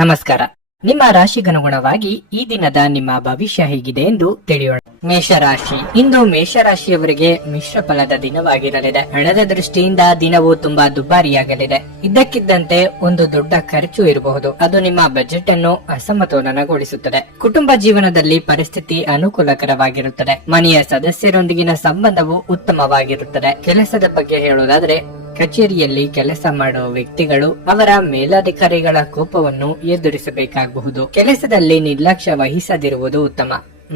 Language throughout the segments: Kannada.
ನಮಸ್ಕಾರ. ನಿಮ್ಮ ರಾಶಿಗನುಗುಣವಾಗಿ ಈ ದಿನದ ನಿಮ್ಮ ಭವಿಷ್ಯ ಹೇಗಿದೆ ಎಂದು ತಿಳಿಯೋಣ. ಮೇಷರಾಶಿ. ಇಂದು ಮೇಷರಾಶಿಯವರಿಗೆ ಮಿಶ್ರ ಫಲದ ದಿನವಾಗಿರಲಿದೆ. ಹಣದ ದೃಷ್ಟಿಯಿಂದ ದಿನವು ತುಂಬಾ ದುಬಾರಿಯಾಗಲಿದೆ. ಇದ್ದಕ್ಕಿದ್ದಂತೆ ಒಂದು ದೊಡ್ಡ ಖರ್ಚು ಇರಬಹುದು. ಅದು ನಿಮ್ಮ ಬಜೆಟ್ ಅನ್ನು ಅಸಮತೋಲನಗೊಳಿಸುತ್ತದೆ. ಕುಟುಂಬ ಜೀವನದಲ್ಲಿ ಪರಿಸ್ಥಿತಿ ಅನುಕೂಲಕರವಾಗಿರುತ್ತದೆ. ಮನೆಯ ಸದಸ್ಯರೊಂದಿಗಿನ ಸಂಬಂಧವು ಉತ್ತಮವಾಗಿರುತ್ತದೆ. ಕೆಲಸದ ಬಗ್ಗೆ ಹೇಳುವುದಾದರೆ, ಕಚೇರಿಯಲ್ಲಿ ಕೆಲಸ ಮಾಡುವ ವ್ಯಕ್ತಿಗಳು ಅವರ ಮೇಲಧಿಕಾರಿಗಳ ಕೋಪವನ್ನು ಎದುರಿಸಬೇಕಾಗಬಹುದು. ಕೆಲಸದಲ್ಲಿ ನಿರ್ಲಕ್ಷ್ಯ ವಹಿಸದಿರುವುದು ಉತ್ತಮ.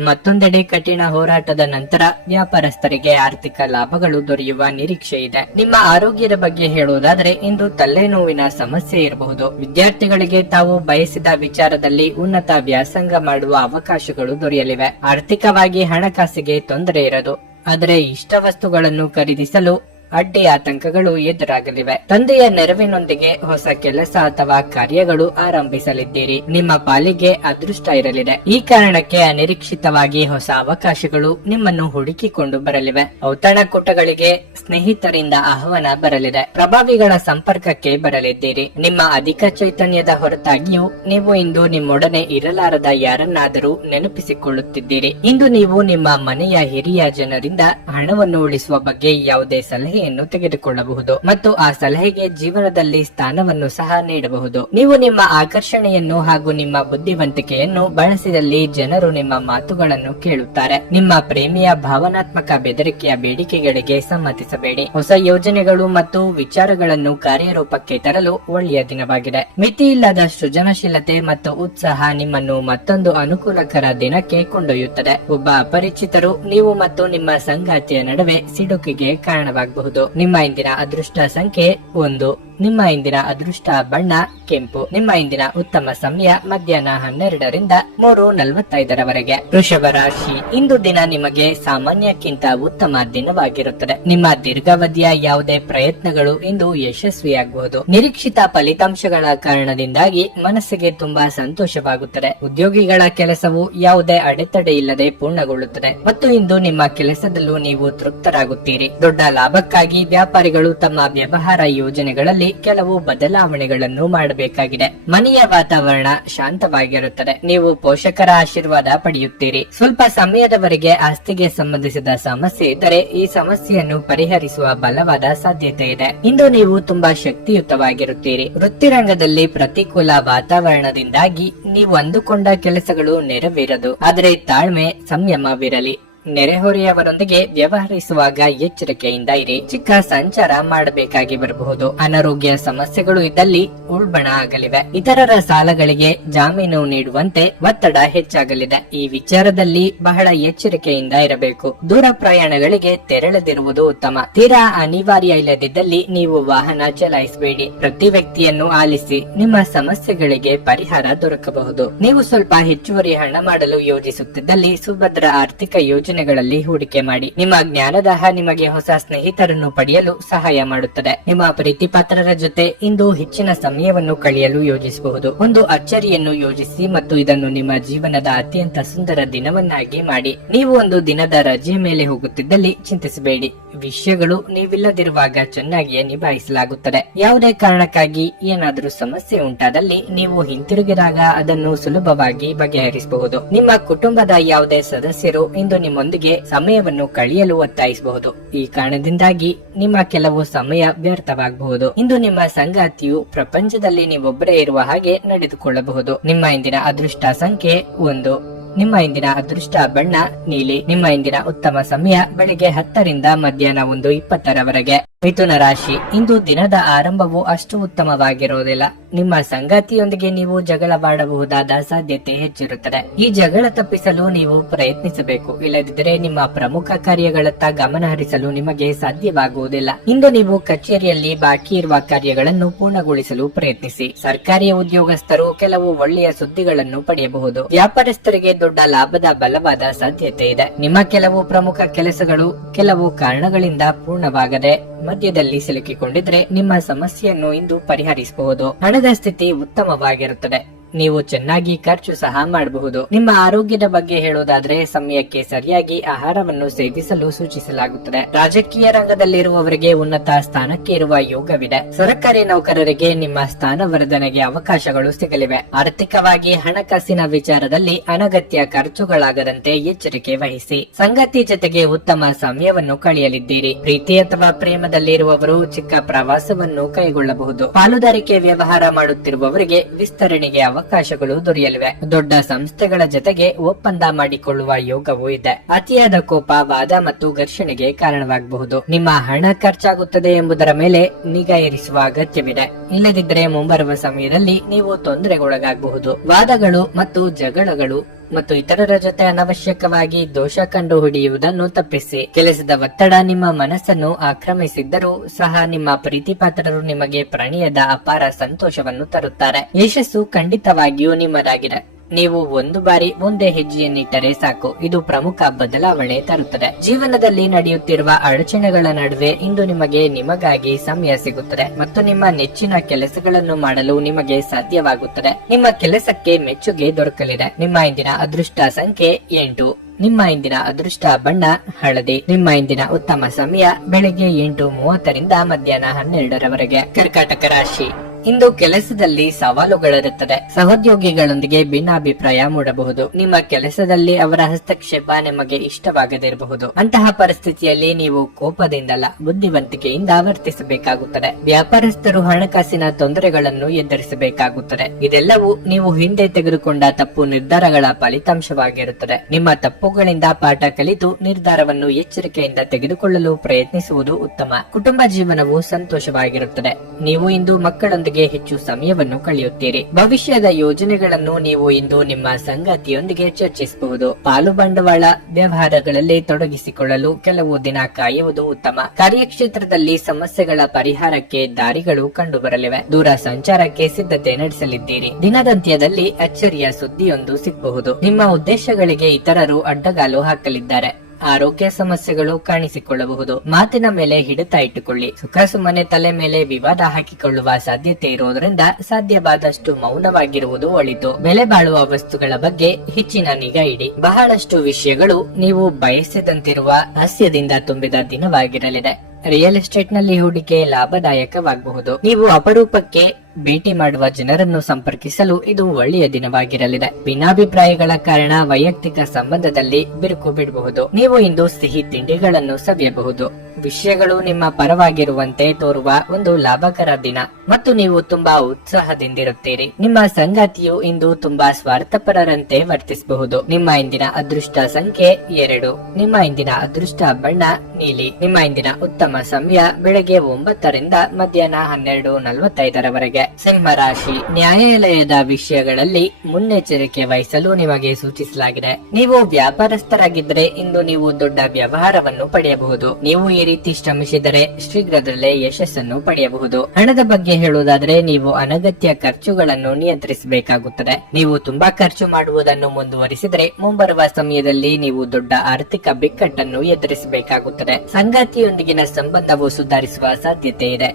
ಮತ್ತೊಂದೆಡೆ ಕಠಿಣ ಹೋರಾಟದ ನಂತರ ವ್ಯಾಪಾರಸ್ಥರಿಗೆ ಆರ್ಥಿಕ ಲಾಭಗಳು ದೊರೆಯುವ ನಿರೀಕ್ಷೆ ಇದೆ. ನಿಮ್ಮ ಆರೋಗ್ಯದ ಬಗ್ಗೆ ಹೇಳುವುದಾದರೆ, ಇಂದು ತಲೆನೋವಿನ ಸಮಸ್ಯೆ ಇರಬಹುದು. ವಿದ್ಯಾರ್ಥಿಗಳಿಗೆ ತಾವು ಬಯಸಿದ ವಿಚಾರದಲ್ಲಿ ಉನ್ನತ ವ್ಯಾಸಂಗ ಮಾಡುವ ಅವಕಾಶಗಳು ದೊರೆಯಲಿವೆ. ಆರ್ಥಿಕವಾಗಿ ಹಣಕಾಸಿಗೆ ತೊಂದರೆ ಇರದು. ಆದರೆ ಇಷ್ಟ ವಸ್ತುಗಳನ್ನು ಖರೀದಿಸಲು ಅಡ್ಡಿ ಆತಂಕಗಳು ಎದುರಾಗಲಿವೆ. ತಂದೆಯ ನೆರವಿನೊಂದಿಗೆ ಹೊಸ ಕೆಲಸ ಅಥವಾ ಕಾರ್ಯಗಳು ಆರಂಭಿಸಲಿದ್ದೀರಿ. ನಿಮ್ಮ ಪಾಲಿಗೆ ಅದೃಷ್ಟ ಇರಲಿದೆ. ಈ ಕಾರಣಕ್ಕೆ ಅನಿರೀಕ್ಷಿತವಾಗಿ ಹೊಸ ಅವಕಾಶಗಳು ನಿಮ್ಮನ್ನು ಹುಡುಕಿಕೊಂಡು ಬರಲಿವೆ. ಔತಣಕೂಟಗಳಿಗೆ ಸ್ನೇಹಿತರಿಂದ ಆಹ್ವಾನ ಬರಲಿದೆ. ಪ್ರಭಾವಿಗಳ ಸಂಪರ್ಕಕ್ಕೆ ಬರಲಿದ್ದೀರಿ. ನಿಮ್ಮ ಅಧಿಕ ಚೈತನ್ಯದ ಹೊರತಾಗಿಯೂ ನೀವು ಇಂದು ನಿಮ್ಮೊಡನೆ ಇರಲಾರದ ಯಾರನ್ನಾದರೂ ನೆನಪಿಸಿಕೊಳ್ಳುತ್ತಿದ್ದೀರಿ. ಇಂದು ನೀವು ನಿಮ್ಮ ಮನೆಯ ಹಿರಿಯ ಜನರಿಂದ ಹಣವನ್ನು ಉಳಿಸುವ ಬಗ್ಗೆ ಯಾವುದೇ ಸಲಹೆ ತೆಗೆದುಕೊಳ್ಳಬಹುದು ಮತ್ತು ಆ ಸಲಹೆಗೆ ಜೀವನದಲ್ಲಿ ಸ್ಥಾನವನ್ನು ಸಹ ನೀಡಬಹುದು. ನೀವು ನಿಮ್ಮ ಆಕರ್ಷಣೆಯನ್ನು ಹಾಗೂ ನಿಮ್ಮ ಬುದ್ಧಿವಂತಿಕೆಯನ್ನು ಬಳಸಿದಲ್ಲಿ ಜನರು ನಿಮ್ಮ ಮಾತುಗಳನ್ನು ಕೇಳುತ್ತಾರೆ. ನಿಮ್ಮ ಪ್ರೇಮಿಯ ಭಾವನಾತ್ಮಕ ಬೆದರಿಕೆಯ ಬೇಡಿಕೆಗಳಿಗೆ ಸಮ್ಮತಿಸಬೇಡಿ. ಹೊಸ ಯೋಜನೆಗಳು ಮತ್ತು ವಿಚಾರಗಳನ್ನು ಕಾರ್ಯರೂಪಕ್ಕೆ ತರಲು ಒಳ್ಳೆಯ ದಿನವಾಗಿದೆ. ಮಿತಿಯಿಲ್ಲದ ಸೃಜನಶೀಲತೆ ಮತ್ತು ಉತ್ಸಾಹ ನಿಮ್ಮನ್ನು ಮತ್ತೊಂದು ಅನುಕೂಲಕರ ದಿನಕ್ಕೆ ಕೊಂಡೊಯ್ಯುತ್ತದೆ. ಒಬ್ಬ ಅಪರಿಚಿತರು ನೀವು ಮತ್ತು ನಿಮ್ಮ ಸಂಗಾತಿಯ ನಡುವೆ ಸಿಡುಕಿಗೆ ಕಾರಣವಾಗಬಹುದು. ನಿಮ್ಮ ಇಂದಿನ ಅದೃಷ್ಟ ಸಂಖ್ಯೆ 1. ನಿಮ್ಮ ಇಂದಿನ ಅದೃಷ್ಟ ಬಣ್ಣ ಕೆಂಪು. ನಿಮ್ಮ ಇಂದಿನ ಉತ್ತಮ ಸಮಯ ಮಧ್ಯಾಹ್ನ 12ರಿಂದ 3:45 ವೃಷಭ ರಾಶಿ. ಇಂದು ದಿನ ನಿಮಗೆ ಸಾಮಾನ್ಯಕ್ಕಿಂತ ಉತ್ತಮ ದಿನವಾಗಿರುತ್ತದೆ. ನಿಮ್ಮ ದೀರ್ಘಾವಧಿಯ ಯಾವುದೇ ಪ್ರಯತ್ನಗಳು ಇಂದು ಯಶಸ್ವಿಯಾಗಬಹುದು. ನಿರೀಕ್ಷಿತ ಫಲಿತಾಂಶಗಳ ಕಾರಣದಿಂದಾಗಿ ಮನಸ್ಸಿಗೆ ತುಂಬಾ ಸಂತೋಷವಾಗುತ್ತದೆ. ಉದ್ಯೋಗಿಗಳ ಕೆಲಸವು ಯಾವುದೇ ಅಡೆತಡೆ ಇಲ್ಲದೆ ಪೂರ್ಣಗೊಳ್ಳುತ್ತದೆ ಮತ್ತು ಇಂದು ನಿಮ್ಮ ಕೆಲಸದಲ್ಲೂ ನೀವು ತೃಪ್ತರಾಗುತ್ತೀರಿ. ದೊಡ್ಡ ಲಾಭಕ್ಕಾಗಿ ವ್ಯಾಪಾರಿಗಳು ತಮ್ಮ ವ್ಯವಹಾರ ಯೋಜನೆಗಳಲ್ಲಿ ಕೆಲವು ಬದಲಾವಣೆಗಳನ್ನು ಮಾಡಬೇಕಾಗಿದೆ. ಮನೆಯ ವಾತಾವರಣ ಶಾಂತವಾಗಿರುತ್ತದೆ. ನೀವು ಪೋಷಕರ ಆಶೀರ್ವಾದ ಪಡೆಯುತ್ತೀರಿ. ಸ್ವಲ್ಪ ಸಮಯದವರೆಗೆ ಆಸ್ತಿಗೆ ಸಂಬಂಧಿಸಿದ ಸಮಸ್ಯೆ ಇದ್ದರೆ ಈ ಸಮಸ್ಯೆಯನ್ನು ಪರಿಹರಿಸುವ ಬಲವಾದ ಸಾಧ್ಯತೆ ಇದೆ. ಇಂದು ನೀವು ತುಂಬಾ ಶಕ್ತಿಯುತವಾಗಿರುತ್ತೀರಿ. ವೃತ್ತಿರಂಗದಲ್ಲಿ ಪ್ರತಿಕೂಲ ವಾತಾವರಣದಿಂದಾಗಿ ನೀವು ಅಂದುಕೊಂಡ ಕೆಲಸಗಳು ನೆರವೇರದು. ಆದರೆ ತಾಳ್ಮೆ ಸಂಯಮವಿರಲಿ. ನೆರೆಹೊರೆಯವರೊಂದಿಗೆ ವ್ಯವಹರಿಸುವಾಗ ಎಚ್ಚರಿಕೆಯಿಂದ ಇರಿ. ಚಿಕ್ಕ ಸಂಚಾರ ಮಾಡಬೇಕಾಗಿ ಬರಬಹುದು. ಅನಾರೋಗ್ಯ ಸಮಸ್ಯೆಗಳು ಇದ್ದಲ್ಲಿ ಉಲ್ಬಣ ಆಗಲಿವೆ. ಇತರರ ಸಾಲಗಳಿಗೆ ಜಾಮೀನು ನೀಡುವಂತೆ ಒತ್ತಡ ಹೆಚ್ಚಾಗಲಿದೆ. ಈ ವಿಚಾರದಲ್ಲಿ ಬಹಳ ಎಚ್ಚರಿಕೆಯಿಂದ ಇರಬೇಕು. ದೂರ ಪ್ರಯಾಣಗಳಿಗೆ ತೆರಳದಿರುವುದು ಉತ್ತಮ. ತೀರಾ ಅನಿವಾರ್ಯ ಇಲ್ಲದಿದ್ದಲ್ಲಿ ನೀವು ವಾಹನ ಚಲಾಯಿಸಬೇಡಿ. ಪ್ರತಿ ವ್ಯಕ್ತಿಯನ್ನು ಆಲಿಸಿ. ನಿಮ್ಮ ಸಮಸ್ಯೆಗಳಿಗೆ ಪರಿಹಾರ ದೊರಕಬಹುದು. ನೀವು ಸ್ವಲ್ಪ ಹೆಚ್ಚುವರಿ ಹಣ ಮಾಡಲು ಯೋಜಿಸುತ್ತಿದ್ದಲ್ಲಿ ಸುಭದ್ರ ಆರ್ಥಿಕ ಯೋಜನೆಗಳಲ್ಲಿ ಹೂಡಿಕೆ ಮಾಡಿ. ನಿಮ್ಮ ಜ್ಞಾನದಾಹ ನಿಮಗೆ ಹೊಸ ಸ್ನೇಹಿತರನ್ನು ಪಡೆಯಲು ಸಹಾಯ ಮಾಡುತ್ತದೆ. ನಿಮ್ಮ ಪ್ರೀತಿಪಾತ್ರರ ಜೊತೆ ಇಂದು ಹೆಚ್ಚಿನ ಸಮಯವನ್ನು ಕಳೆಯಲು ಯೋಜಿಸಬಹುದು. ಒಂದು ಅಚ್ಚರಿಯನ್ನು ಯೋಜಿಸಿ ಮತ್ತು ಇದನ್ನು ನಿಮ್ಮ ಜೀವನದ ಅತ್ಯಂತ ಸುಂದರ ದಿನವನ್ನಾಗಿ ಮಾಡಿ. ನೀವು ಒಂದು ದಿನದ ರಜೆ ಮೇಲೆ ಹೋಗುತ್ತಿದ್ದಲ್ಲಿ ಚಿಂತಿಸಬೇಡಿ. ವಿಷಯಗಳು ನೀವಿಲ್ಲದಿರುವಾಗ ಚೆನ್ನಾಗಿಯೇ ನಿಭಾಯಿಸಲಾಗುತ್ತದೆ. ಯಾವುದೇ ಕಾರಣಕ್ಕಾಗಿ ಏನಾದರೂ ಸಮಸ್ಯೆ ಉಂಟಾದಲ್ಲಿ ನೀವು ಹಿಂತಿರುಗಿದಾಗ ಅದನ್ನು ಸುಲಭವಾಗಿ ಬಗೆಹರಿಸಬಹುದು. ನಿಮ್ಮ ಕುಟುಂಬದ ಯಾವುದೇ ಸದಸ್ಯರು ಇಂದು ನಿಮ್ಮೊಂದಿಗೆ ಸಮಯವನ್ನು ಕಳೆಯಲು ಒತ್ತಾಯಿಸಬಹುದು. ಈ ಕಾರಣದಿಂದಾಗಿ ನಿಮ್ಮ ಕೆಲವು ಸಮಯ ವ್ಯರ್ಥವಾಗಬಹುದು. ಇಂದು ನಿಮ್ಮ ಸಂಗಾತಿಯು ಪ್ರಪಂಚದಲ್ಲಿ ನೀವೊಬ್ಬರೇ ಇರುವ ಹಾಗೆ ನಡೆದುಕೊಳ್ಳಬಹುದು. ನಿಮ್ಮ ಇಂದಿನ ಅದೃಷ್ಟ ಸಂಖ್ಯೆ 1. ನಿಮ್ಮ ಇಂದಿನ ಅದೃಷ್ಟ ಬಣ್ಣ ನೀಲಿ. ನಿಮ್ಮ ಇಂದಿನ ಉತ್ತಮ ಸಮಯ ಬೆಳಿಗ್ಗೆ 10ರಿಂದ ಮಧ್ಯಾಹ್ನ 1:20 ಮಿಥುನ ರಾಶಿ. ಇಂದು ದಿನದ ಆರಂಭವು ಅಷ್ಟು ಉತ್ತಮವಾಗಿರುವುದಿಲ್ಲ. ನಿಮ್ಮ ಸಂಗಾತಿಯೊಂದಿಗೆ ನೀವು ಜಗಳವಾಡಬಹುದಾದ ಸಾಧ್ಯತೆ ಹೆಚ್ಚಿರುತ್ತದೆ. ಈ ಜಗಳ ತಪ್ಪಿಸಲು ನೀವು ಪ್ರಯತ್ನಿಸಬೇಕು. ಇಲ್ಲದಿದ್ದರೆ ನಿಮ್ಮ ಪ್ರಮುಖ ಕಾರ್ಯಗಳತ್ತ ಗಮನ ಹರಿಸಲು ನಿಮಗೆ ಸಾಧ್ಯವಾಗುವುದಿಲ್ಲ. ಇಂದು ನೀವು ಕಚೇರಿಯಲ್ಲಿ ಬಾಕಿ ಇರುವ ಕಾರ್ಯಗಳನ್ನು ಪೂರ್ಣಗೊಳಿಸಲು ಪ್ರಯತ್ನಿಸಿ. ಸರ್ಕಾರಿ ಉದ್ಯೋಗಸ್ಥರು ಕೆಲವು ಒಳ್ಳೆಯ ಸುದ್ದಿಗಳನ್ನು ಪಡೆಯಬಹುದು. ವ್ಯಾಪಾರಸ್ಥರಿಗೆ ದೊಡ್ಡ ಲಾಭದ ಬಲವಾದ ಸಾಧ್ಯತೆ ಇದೆ. ನಿಮ್ಮ ಕೆಲವು ಪ್ರಮುಖ ಕೆಲಸಗಳು ಕೆಲವು ಕಾರಣಗಳಿಂದ ಪೂರ್ಣವಾಗದೆ ಮಧ್ಯದಲ್ಲಿ ಸಿಲುಕಿಕೊಂಡಿದ್ರೆ ನಿಮ್ಮ ಸಮಸ್ಯೆಯನ್ನು ಇಂದು ಪರಿಹರಿಸಬಹುದು. ಹಣದ ಸ್ಥಿತಿ ಉತ್ತಮವಾಗಿರುತ್ತದೆ. ನೀವು ಚೆನ್ನಾಗಿ ಖರ್ಚು ಸಹ ಮಾಡಬಹುದು. ನಿಮ್ಮ ಆರೋಗ್ಯದ ಬಗ್ಗೆ ಹೇಳೋದಾದ್ರೆ ಸಮಯಕ್ಕೆ ಸರಿಯಾಗಿ ಆಹಾರವನ್ನು ಸೇವಿಸಲು ಸೂಚಿಸಲಾಗುತ್ತದೆ. ರಾಜಕೀಯ ರಂಗದಲ್ಲಿರುವವರಿಗೆ ಉನ್ನತ ಸ್ಥಾನಕ್ಕೆ ಇರುವ ಯೋಗವಿದೆ. ಸರ್ಕಾರಿ ನೌಕರರಿಗೆ ನಿಮ್ಮ ಸ್ಥಾನವರ್ಧನೆಗೆ ಅವಕಾಶಗಳು ಸಿಗಲಿವೆ. ಆರ್ಥಿಕವಾಗಿ ಹಣಕಾಸಿನ ವಿಚಾರದಲ್ಲಿ ಅನಗತ್ಯ ಖರ್ಚುಗಳಾಗದಂತೆ ಎಚ್ಚರಿಕೆ ವಹಿಸಿ. ಸಂಗಾತಿ ಜೊತೆಗೆ ಉತ್ತಮ ಸಮಯವನ್ನು ಕಳೆಯಲಿದ್ದೀರಿ. ಪ್ರೀತಿ ಅಥವಾ ಪ್ರೇಮದಲ್ಲಿರುವವರು ಚಿಕ್ಕ ಪ್ರವಾಸವನ್ನು ಕೈಗೊಳ್ಳಬಹುದು. ಪಾಲುದಾರಿಕೆ ವ್ಯವಹಾರ ಮಾಡುತ್ತಿರುವವರಿಗೆ ವಿಸ್ತರಣೆಗೆ ಅವಕಾಶಗಳು ದೊರೆಯಲಿವೆ. ದೊಡ್ಡ ಸಂಸ್ಥೆಗಳ ಜೊತೆಗೆ ಒಪ್ಪಂದ ಮಾಡಿಕೊಳ್ಳುವ ಯೋಗವೂ ಇದೆ. ಅತಿಯಾದ ಕೋಪ, ವಾದ ಮತ್ತು ಘರ್ಷಣೆಗೆ ಕಾರಣವಾಗಬಹುದು. ನಿಮ್ಮ ಹಣ ಖರ್ಚಾಗುತ್ತದೆ ಎಂಬುದರ ಮೇಲೆ ನಿಗಾ ಇರಿಸುವ ಅಗತ್ಯವಿದೆ. ಇಲ್ಲದಿದ್ದರೆ ಮುಂಬರುವ ಸಮಯದಲ್ಲಿ ನೀವು ತೊಂದರೆಗೊಳಗಾಗಬಹುದು. ವಾದಗಳು ಮತ್ತು ಜಗಳಗಳು ಮತ್ತು ಇತರರ ಜೊತೆ ಅನವಶ್ಯಕವಾಗಿ ದೋಷ ಕಂಡು ಹಿಡಿಯುವುದನ್ನು ತಪ್ಪಿಸಿ. ಕೆಲಸದ ಒತ್ತಡ ನಿಮ್ಮ ಮನಸ್ಸನ್ನು ಆಕ್ರಮಿಸಿದ್ದರೂ ಸಹ ನಿಮ್ಮ ಪ್ರೀತಿಪಾತ್ರರು ನಿಮಗೆ ಪ್ರಣಯದ ಅಪಾರ ಸಂತೋಷವನ್ನು ತರುತ್ತಾರೆ. ಯಶಸ್ಸು ಖಂಡಿತವಾಗಿಯೂ ನಿಮ್ಮದಾಗಿದೆ. ನೀವು ಒಂದು ಬಾರಿ ಒಂದೇ ಹೆಜ್ಜೆಯನ್ನಿಟ್ಟರೆ ಸಾಕು, ಇದು ಪ್ರಮುಖ ಬದಲಾವಣೆ ತರುತ್ತದೆ. ಜೀವನದಲ್ಲಿ ನಡೆಯುತ್ತಿರುವ ಅಡಚಣೆಗಳ ನಡುವೆ ಇಂದು ನಿಮಗಾಗಿ ಸಮಯ ಸಿಗುತ್ತದೆ ಮತ್ತು ನಿಮ್ಮ ನೆಚ್ಚಿನ ಕೆಲಸಗಳನ್ನು ಮಾಡಲು ನಿಮಗೆ ಸಾಧ್ಯವಾಗುತ್ತದೆ. ನಿಮ್ಮ ಕೆಲಸಕ್ಕೆ ಮೆಚ್ಚುಗೆ ದೊರಕಲಿದೆ. ನಿಮ್ಮ ಇಂದಿನ ಅದೃಷ್ಟ ಸಂಖ್ಯೆ 8. ನಿಮ್ಮ ಇಂದಿನ ಅದೃಷ್ಟ ಬಣ್ಣ ಹಳದಿ. ನಿಮ್ಮ ಇಂದಿನ ಉತ್ತಮ ಸಮಯ ಬೆಳಗ್ಗೆ 8:30ರಿಂದ ಮಧ್ಯಾಹ್ನ 12ರವರೆಗೆ. ಕರ್ಕಾಟಕ ರಾಶಿ. ಇಂದು ಕೆಲಸದಲ್ಲಿ ಸವಾಲುಗಳಿರುತ್ತದೆ. ಸಹೋದ್ಯೋಗಿಗಳೊಂದಿಗೆ ಭಿನ್ನಾಭಿಪ್ರಾಯ ಮೂಡಬಹುದು. ನಿಮ್ಮ ಕೆಲಸದಲ್ಲಿ ಅವರ ಹಸ್ತಕ್ಷೇಪ ನಿಮಗೆ ಇಷ್ಟವಾಗದಿರಬಹುದು. ಅಂತಹ ಪರಿಸ್ಥಿತಿಯಲ್ಲಿ ನೀವು ಕೋಪದಿಂದಲ್ಲ, ಬುದ್ಧಿವಂತಿಕೆಯಿಂದ ವರ್ತಿಸಬೇಕಾಗುತ್ತದೆ. ವ್ಯಾಪಾರಸ್ಥರು ಹಣಕಾಸಿನ ತೊಂದರೆಗಳನ್ನು ಎದುರಿಸಬೇಕಾಗುತ್ತದೆ. ಇದೆಲ್ಲವೂ ನೀವು ಹಿಂದೆ ತೆಗೆದುಕೊಂಡ ತಪ್ಪು ನಿರ್ಧಾರಗಳ ಫಲಿತಾಂಶವಾಗಿರುತ್ತದೆ. ನಿಮ್ಮ ತಪ್ಪುಗಳಿಂದ ಪಾಠ ಕಲಿತು ನಿರ್ಧಾರವನ್ನು ಎಚ್ಚರಿಕೆಯಿಂದ ತೆಗೆದುಕೊಳ್ಳಲು ಪ್ರಯತ್ನಿಸುವುದು ಉತ್ತಮ. ಕುಟುಂಬ ಜೀವನವು ಸಂತೋಷವಾಗಿರುತ್ತದೆ. ನೀವು ಇಂದು ಮಕ್ಕಳೊಂದಿಗೆ ಹೆಚ್ಚು ಸಮಯವನ್ನು ಕಳೆಯುತ್ತೀರಿ. ಭವಿಷ್ಯದ ಯೋಜನೆಗಳನ್ನು ನೀವು ಇಂದು ನಿಮ್ಮ ಸಂಗಾತಿಯೊಂದಿಗೆ ಚರ್ಚಿಸಬಹುದು. ಪಾಲು ಬಂಡವಾಳ ವ್ಯವಹಾರಗಳಲ್ಲಿ ತೊಡಗಿಸಿಕೊಳ್ಳಲು ಕೆಲವು ದಿನ ಕಾಯುವುದು ಉತ್ತಮ. ಕಾರ್ಯಕ್ಷೇತ್ರದಲ್ಲಿ ಸಮಸ್ಯೆಗಳ ಪರಿಹಾರಕ್ಕೆ ದಾರಿಗಳು ಕಂಡುಬರಲಿವೆ. ದೂರ ಸಂಚಾರಕ್ಕೆ ಸಿದ್ಧತೆ ನಡೆಸಲಿದ್ದೀರಿ. ದಿನದಂತ್ಯದಲ್ಲಿ ಅಚ್ಚರಿಯ ಸುದ್ದಿಯೊಂದು ಸಿಗಬಹುದು. ನಿಮ್ಮ ಉದ್ದೇಶಗಳಿಗೆ ಇತರರು ಅಡ್ಡಗಾಲು ಹಾಕಲಿದ್ದಾರೆ. ಆರೋಗ್ಯ ಸಮಸ್ಯೆಗಳು ಕಾಣಿಸಿಕೊಳ್ಳಬಹುದು. ಮಾತಿನ ಮೇಲೆ ಹಿಡಿತ ಇಟ್ಟುಕೊಳ್ಳಿ. ಸುಖ ಸುಮ್ಮನೆ ತಲೆ ಮೇಲೆ ವಿವಾದ ಹಾಕಿಕೊಳ್ಳುವ ಸಾಧ್ಯತೆ ಇರುವುದರಿಂದ ಸಾಧ್ಯವಾದಷ್ಟು ಮೌನವಾಗಿರುವುದು ಒಳಿತು. ಬೆಲೆ ಬಾಳುವ ವಸ್ತುಗಳ ಬಗ್ಗೆ ಹೆಚ್ಚಿನ ನಿಗಾ ಇಡಿ. ಬಹಳಷ್ಟು ವಿಷಯಗಳು ನೀವು ಬಯಸಿದಂತಿರುವ ಹಾಸ್ಯದಿಂದ ತುಂಬಿದ ದಿನವಾಗಿರಲಿದೆ. ರಿಯಲ್ ಎಸ್ಟೇಟ್ ನಲ್ಲಿ ಹೂಡಿಕೆ ಲಾಭದಾಯಕವಾಗಬಹುದು. ನೀವು ಅಪರೂಪಕ್ಕೆ ಭೇಟಿ ಮಾಡುವ ಜನರನ್ನು ಸಂಪರ್ಕಿಸಲು ಇದು ಒಳ್ಳೆಯ ದಿನವಾಗಿರಲಿದೆ. ಭಿನ್ನಾಭಿಪ್ರಾಯಗಳ ಕಾರಣ ವೈಯಕ್ತಿಕ ಸಂಬಂಧದಲ್ಲಿ ಬಿರುಕು ಬಿಡಬಹುದು. ನೀವು ಇಂದು ಸಿಹಿ ತಿಂಡಿಗಳನ್ನು ಸವಿಯಬಹುದು. ವಿಷಯಗಳು ನಿಮ್ಮ ಪರವಾಗಿರುವಂತೆ ತೋರುವ ಒಂದು ಲಾಭಕರ ದಿನ ಮತ್ತು ನೀವು ತುಂಬಾ ಉತ್ಸಾಹದಿಂದಿರುತ್ತೀರಿ. ನಿಮ್ಮ ಸಂಗಾತಿಯು ಇಂದು ತುಂಬಾ ಸ್ವಾರ್ಥಪರರಂತೆ ವರ್ತಿಸಬಹುದು. ನಿಮ್ಮ ಇಂದಿನ ಅದೃಷ್ಟ ಸಂಖ್ಯೆ 2. ನಿಮ್ಮ ಇಂದಿನ ಅದೃಷ್ಟ ಬಣ್ಣ ನೀಲಿ. ನಿಮ್ಮ ಇಂದಿನ ಉತ್ತಮ ಸಮಯ ಬೆಳಗ್ಗೆ 9ರಿಂದ ಮಧ್ಯಾಹ್ನ 12:45ರವರೆಗೆ. ಸಿಂಹ ರಾಶಿ. ನ್ಯಾಯಾಲಯದ ವಿಷಯಗಳಲ್ಲಿ ಮುನ್ನೆಚ್ಚರಿಕೆ ವಹಿಸಲು ನಿಮಗೆ ಸೂಚಿಸಲಾಗಿದೆ. ನೀವು ವ್ಯಾಪಾರಸ್ಥರಾಗಿದ್ದರೆ ಇಂದು ನೀವು ದೊಡ್ಡ ವ್ಯವಹಾರವನ್ನು ಪಡೆಯಬಹುದು. ನೀವು ಈ ರೀತಿ ಶ್ರಮಿಸಿದರೆ ಶೀಘ್ರದಲ್ಲೇ ಯಶಸ್ಸನ್ನು ಪಡೆಯಬಹುದು. ಹಣದ ಬಗ್ಗೆ ಹೇಳುವುದಾದರೆ ನೀವು ಅನಗತ್ಯ ಖರ್ಚುಗಳನ್ನು ನಿಯಂತ್ರಿಸಬೇಕಾಗುತ್ತದೆ. ನೀವು ತುಂಬಾ ಖರ್ಚು ಮಾಡುವುದನ್ನು ಮುಂದುವರಿಸಿದರೆ ಮುಂಬರುವ ಸಮಯದಲ್ಲಿ ನೀವು ದೊಡ್ಡ ಆರ್ಥಿಕ ಬಿಕ್ಕಟ್ಟನ್ನು ಎದುರಿಸಬೇಕಾಗುತ್ತದೆ. ಸಂಗಾತಿಯೊಂದಿಗಿನ ಸಂಬಂಧವು ಸುಧಾರಿಸುವ ಸಾಧ್ಯತೆ ಇದೆ.